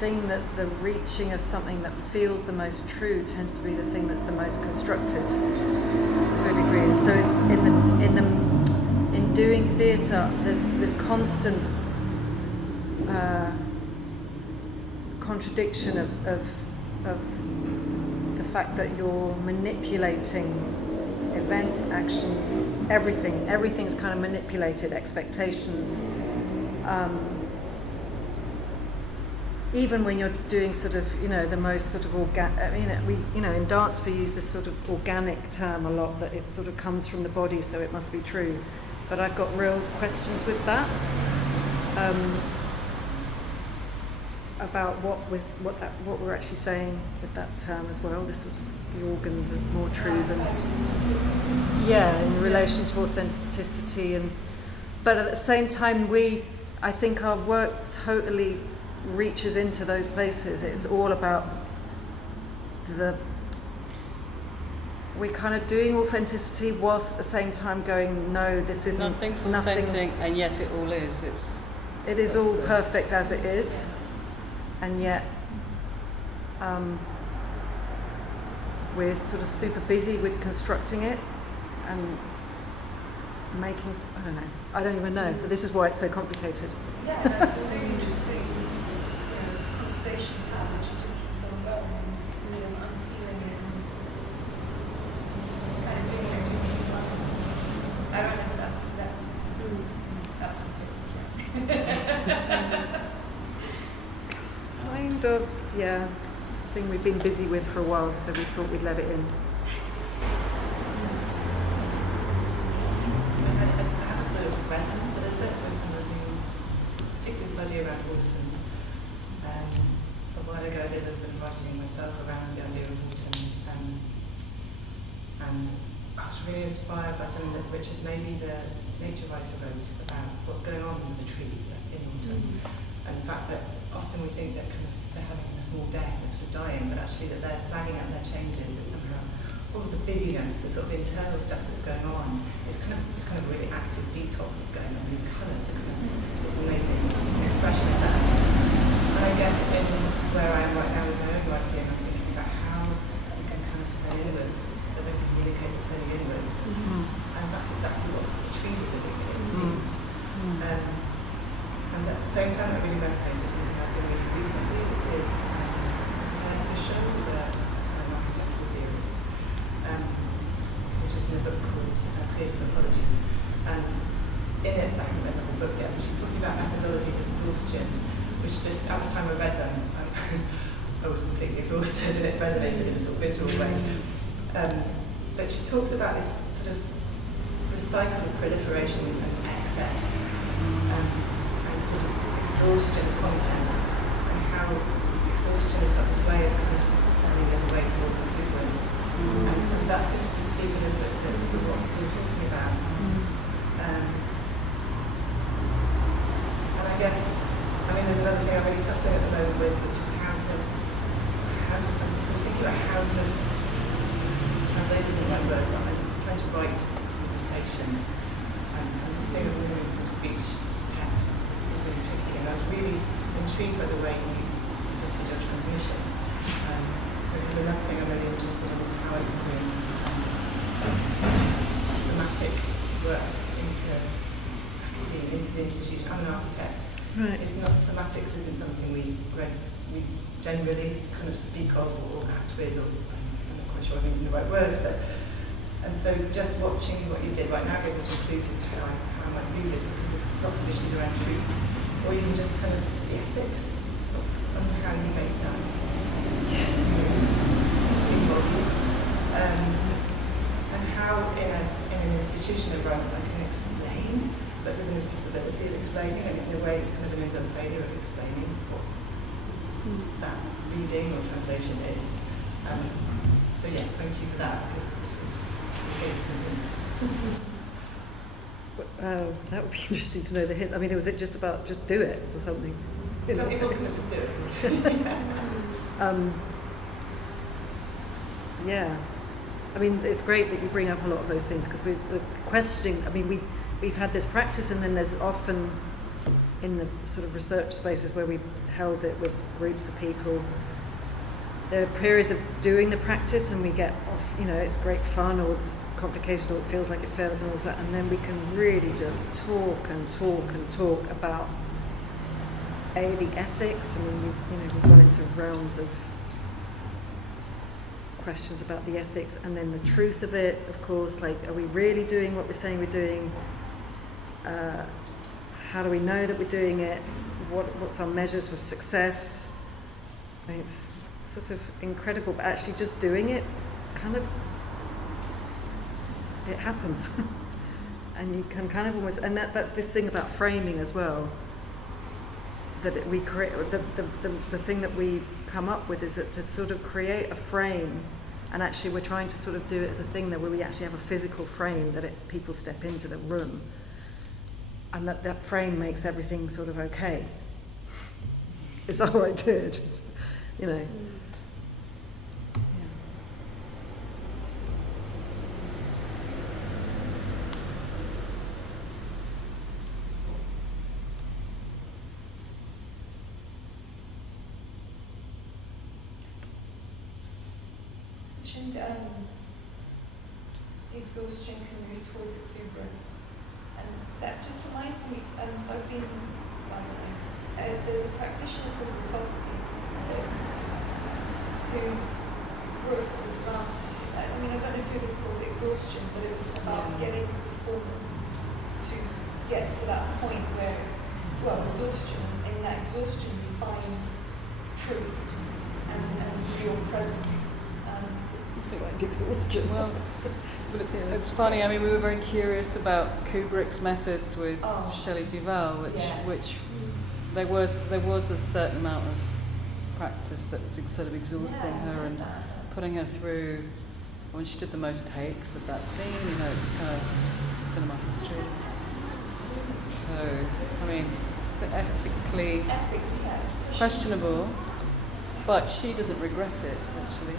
thing that the reaching of something that feels the most true tends to be the thing that's the most constructed to a degree. And so it's in doing theatre, there's this constant contradiction of the fact that you're manipulating events, actions, everything's kind of manipulated, expectations. Even when you're doing sort of, the most sort of in dance we use this sort of organic term a lot, that it sort of comes from the body, so it must be true. But I've got real questions with that. About what we're actually saying with that term as well. This sort of, the organs are more true than in relation to authenticity, but at the same time I think our work totally reaches into those places. It's all about we're kind of doing authenticity whilst at the same time going, no, this isn't, nothing's authentic, and yet it all is. It is all perfect as it is. And yet we're sort of super busy with constructing it and making, I don't even know, but this is why it's so complicated. Yeah, that's a really interesting conversation to have, which just keeps on going, and unpeeling it, and kind of doing this. I don't know if that's what it is. Kind of, yeah. Thing we've been busy with for a while, so we thought we'd let it in. A while ago I did a bit of writing myself around the idea of autumn, and I was really inspired by something that Richard Maybe, the nature writer, wrote about what's going on with the tree in autumn, and the fact that often we think that they're having a small death as we're dying, but actually that they're flagging out their changes. It's somehow all of the busyness, the sort of internal stuff that's going on. It's kind of a really active detox that's going on. These colours are this amazing expression of that. And I guess in where I am right now with my own writing, I'm thinking about how you can kind of turn inwards, but then communicate the turning inwards. And that's exactly what the trees are doing, it seems. And at the same time, that really resonates with something I've been reading recently, which is Ed Fisher, who's an architectural theorist. He's written a book called Creative Apologies. And in it, I haven't read the whole book yet, but she's talking about methodologies of exhaustion, which just, at the time I read them, I was completely exhausted and it resonated in a sort of visceral way. But she talks about this sort of the cycle of proliferation and excess, and sort of exhaustion of content, and how exhaustion has got this way of kind of turning the other way towards exuberance. And that seems to speak a little bit to what you're talking about. And I guess, I mean, there's another thing I'm really tussling at the moment with, which is how to I'm sort of thinking about how to translate isn't the right word, but I'm trying to write conversation. And this thing of moving from speech to text is really tricky. And I was really intrigued by the way you adjusted your transmission. Because another thing I'm really interested in is how I can bring somatic work into academia, into the institution. I'm an architect. Right. It's not, somatics isn't something we generally kind of speak of or act with, or I'm not quite sure I'm using the right word, but and so just watching what you did right now gave me some clues as to how I might do this, because there's lots of issues around truth, or even just kind of the ethics of how you make that between bodies, and how in an institution environment I can explain, but there's an impossibility of explaining, and in a way it's kind of an inbuilt failure of explaining what that reading or translation is. So yeah, thank you for that, because it was some hints. That would be interesting to know the hint. I mean, was it just about just do it or something? It wasn't going to just do it. Yeah. I mean, it's great that you bring up a lot of those things, because the questioning, I mean, we've had this practice, and then there's often in the sort of research spaces where we've held it with groups of people, there are periods of doing the practice and we get off, it's great fun, or it's complicated, or it feels like it fails and all that, and then we can really just talk about the ethics. I mean, we've gone into realms of questions about the ethics, and then the truth of it, of course, like, are we really doing what we're saying we're doing? How do we know that we're doing it? What's our measures for success? I mean, it's sort of incredible, but actually just doing it, it happens. And you can kind of almost, and that's this thing about framing as well, that we create, the thing that we come up with is that to sort of create a frame, and actually we're trying to sort of do it as a thing that where we actually have a physical frame that people step into the room, and that frame makes everything sort of okay. It's our idea, just, Yeah. Exhaustion can move towards exuberance, and that just reminds me. So I've been, there's a practitioner called Wojtowski whose work was about. I don't know if you'd have called it exhaustion, but it was about getting performers to get to that point where, exhaustion. In that exhaustion, you find truth and real presence. I feel like exhaustion. Well, but it's funny. I mean, we were very curious about Kubrick's methods with Shelley Duvall, which there was a certain amount of practice that was sort of exhausting her and putting her through. When she did the most takes of that scene, you know, it's kind of cinema history. So, I mean, ethically it's questionable, but she doesn't regret it, actually.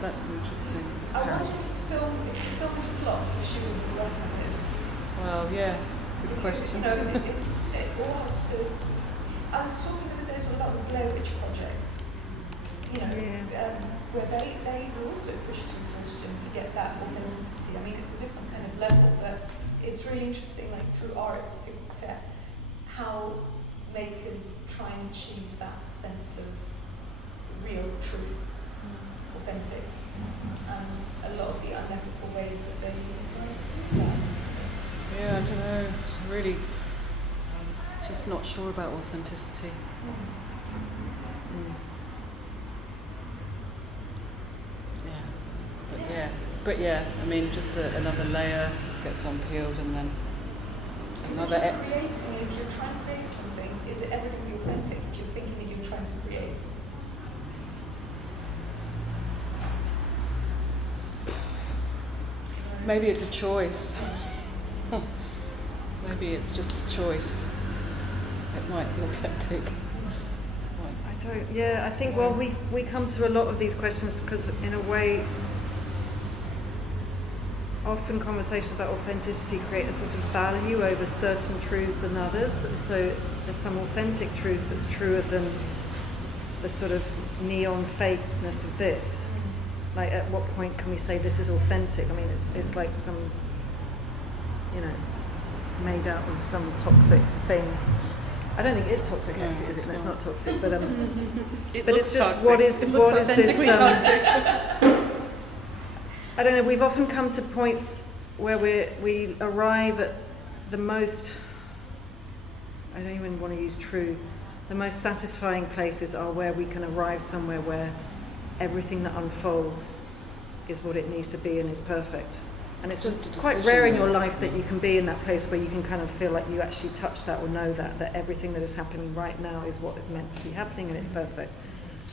That's interesting. I wonder if the film had flopped, if she would have regretted it. Well, yeah, good question. You know, it all has to. I was talking the other day about the Blair Witch Project. You know, where they were also pushed to exhaustion to get that authenticity. I mean, it's a different kind of level, but it's really interesting, like through art, to how makers try and achieve that sense of real truth, authentic, and a lot of the unethical ways that they do that. Yeah, I don't know. Really, just not sure about authenticity. But yeah. I mean, just another layer gets unpeeled, and then another. If you're trying to create something, is it ever going to be authentic if you're thinking that you're trying to create? Maybe it's a choice. Maybe it's just a choice. It might be authentic. I think, well, we come to a lot of these questions because, in a way, often conversations about authenticity create a sort of value over certain truths than others. So there's some authentic truth that's truer than the sort of neon fakeness of this. Like, at what point can we say this is authentic? I mean, it's like some, you know, made out of some toxic thing. I don't think it is toxic, actually, is it? No, it's not toxic, but it's just toxic. what is this? I don't know. We've often come to points where we arrive at the most. I don't even want to use true. The most satisfying places are where we can arrive somewhere where everything that unfolds is what it needs to be and is perfect. And it's just quite rare in your life that you can be in that place where you can kind of feel like you actually touch that or know that everything that is happening right now is what is meant to be happening and it's perfect.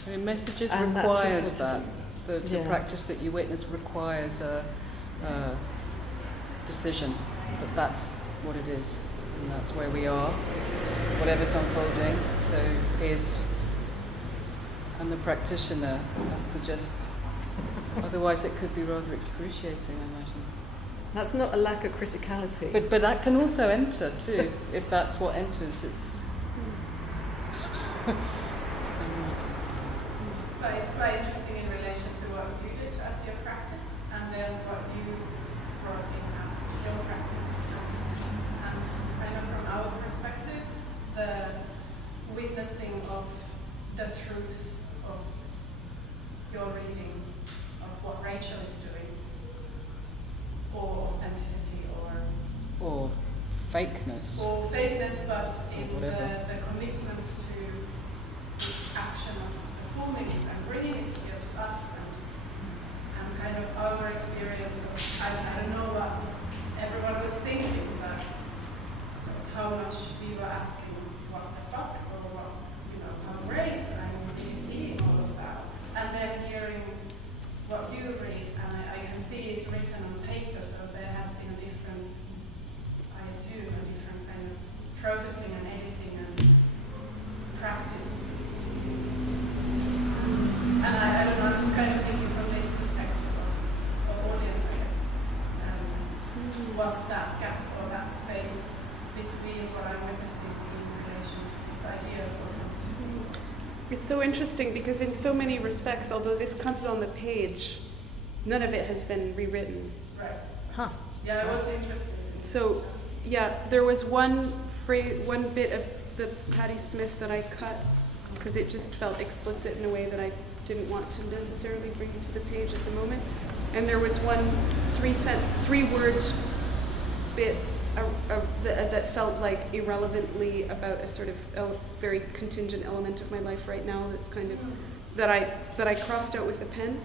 I mean, messages requires that. The practice that you witness requires a decision that that's what it is and that's where we are, whatever's unfolding. And the practitioner has to just, otherwise it could be rather excruciating, I imagine. That's not a lack of criticality. But that can also enter too, if that's what enters. It's But it's quite interesting in relation to what you did as your practice and then what you brought in as your practice. And kind of from our perspective, the witnessing of the truth of your reading of what Rachel is doing, or authenticity, or fakeness. Or fakeness, but in whatever. the commitment to this action of performing it and bringing it here to us, and kind of our experience of, I don't know what everyone was thinking, but so how much we were asking, what the fuck, or what, you know, how great, I'm really seeing all of that. And then hearing what you read, and I can see it's written on paper, so there has been a different, I assume, a different kind of processing and editing and practice. And I don't know, I'm just kind of thinking from this perspective of audience, I guess. What's that gap or that space between what I'm witnessing in relation to this idea of authenticity? It's so interesting because in so many respects, although this comes on the page, none of it has been rewritten. Right. Huh. Yeah, I was interested. So, yeah, there was one bit of the Patti Smith that I cut because it just felt explicit in a way that I didn't want to necessarily bring to the page at the moment. And there was one three-word bit that felt like irrelevantly about a sort of very contingent element of my life right now. That's kind of that I crossed out with a pen.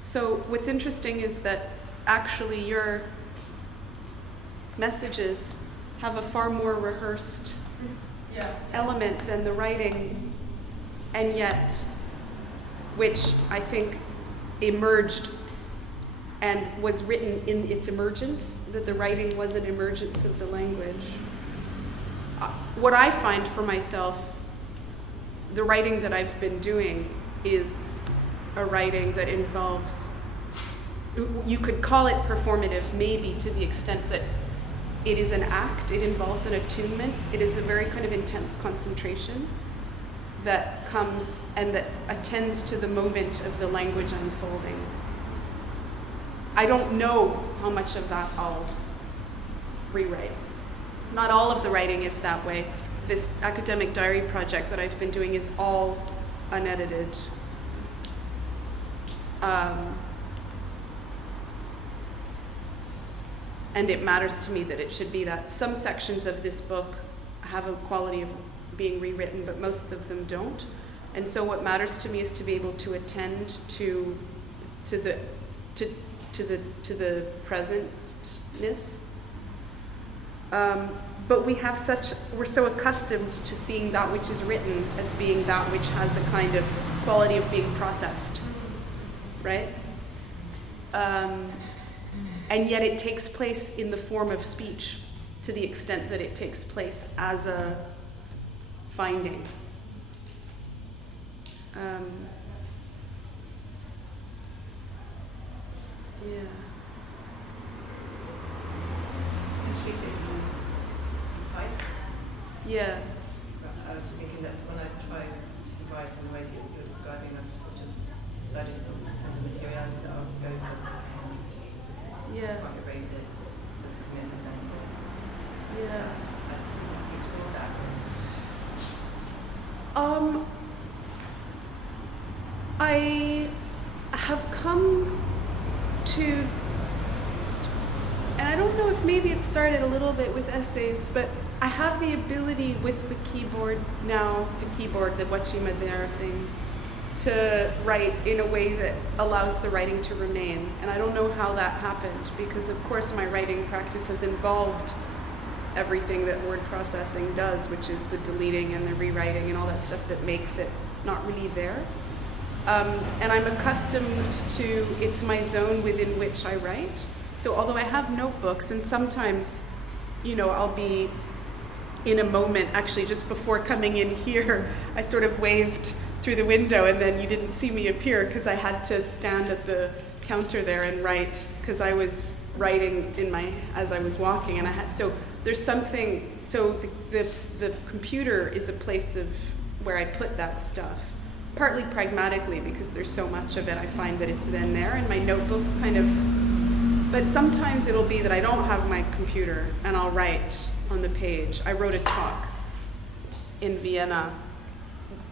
So what's interesting is that actually your messages have a far more rehearsed element than the writing, and yet which I think emerged and was written in its emergence, that the writing was an emergence of the language. What I find for myself, the writing that I've been doing is a writing that involves, you could call it performative maybe to the extent that it is an act, it involves an attunement, it is a very kind of intense concentration that comes and that attends to the moment of the language unfolding. I don't know how much of that I'll rewrite. Not all of the writing is that way. This academic diary project that I've been doing is all unedited. And it matters to me that it should be that. Some sections of this book have a quality of being rewritten, but most of them don't. And so what matters to me is to be able to attend to the presentness. But we're so accustomed to seeing that which is written as being that which has a kind of quality of being processed, right? And yet it takes place in the form of speech to the extent that it takes place as a finding. Yeah. Type. Yeah. I was just thinking that when I tried to write in the way that you're describing, I've sort of decided in terms of materiality that I'll go for Yeah. quite erase it as a commitment and to explore that. I have come to, and I don't know if maybe it started a little bit with essays, but I have the ability with the keyboard now, to keyboard the Wachimadera thing, to write in a way that allows the writing to remain. And I don't know how that happened, because of course my writing practice has involved everything that word processing does, which is the deleting and the rewriting and all that stuff that makes it not really there. And I'm accustomed to, it's my zone within which I write. So although I have notebooks, and sometimes, I'll be in a moment, actually just before coming in here, I sort of waved through the window and then you didn't see me appear because I had to stand at the counter there and write, because I was writing as I was walking, and so there's something, so the computer is a place of where I put that stuff. Partly pragmatically, because there's so much of it, I find that it's then there, and my notebooks kind of, but sometimes it'll be that I don't have my computer and I'll write on the page. I wrote a talk in Vienna,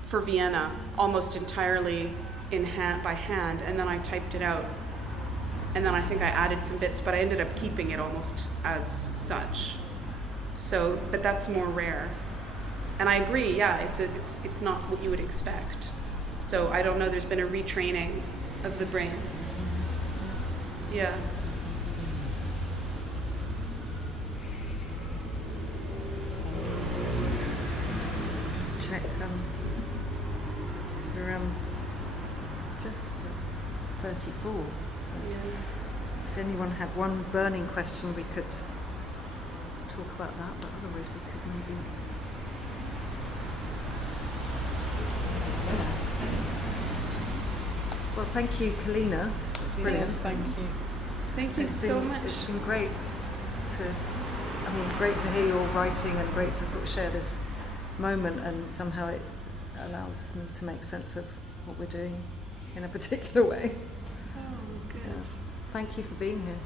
for Vienna, almost entirely by hand, and then I typed it out. And then I think I added some bits, but I ended up keeping it almost as such. So, but that's more rare. And I agree, yeah, it's not what you would expect. So I don't know, there's been a retraining of the brain. Yeah. Check, we're just 34, so if anyone had one burning question, we could talk about that, but otherwise we could maybe... Well, thank you, Kelina. It's brilliant. Yes, thank you. Thank you so much. It's been great great to hear your writing, and great to sort of share this moment, and somehow it allows me to make sense of what we're doing in a particular way. Oh, good. Yeah. Thank you for being here.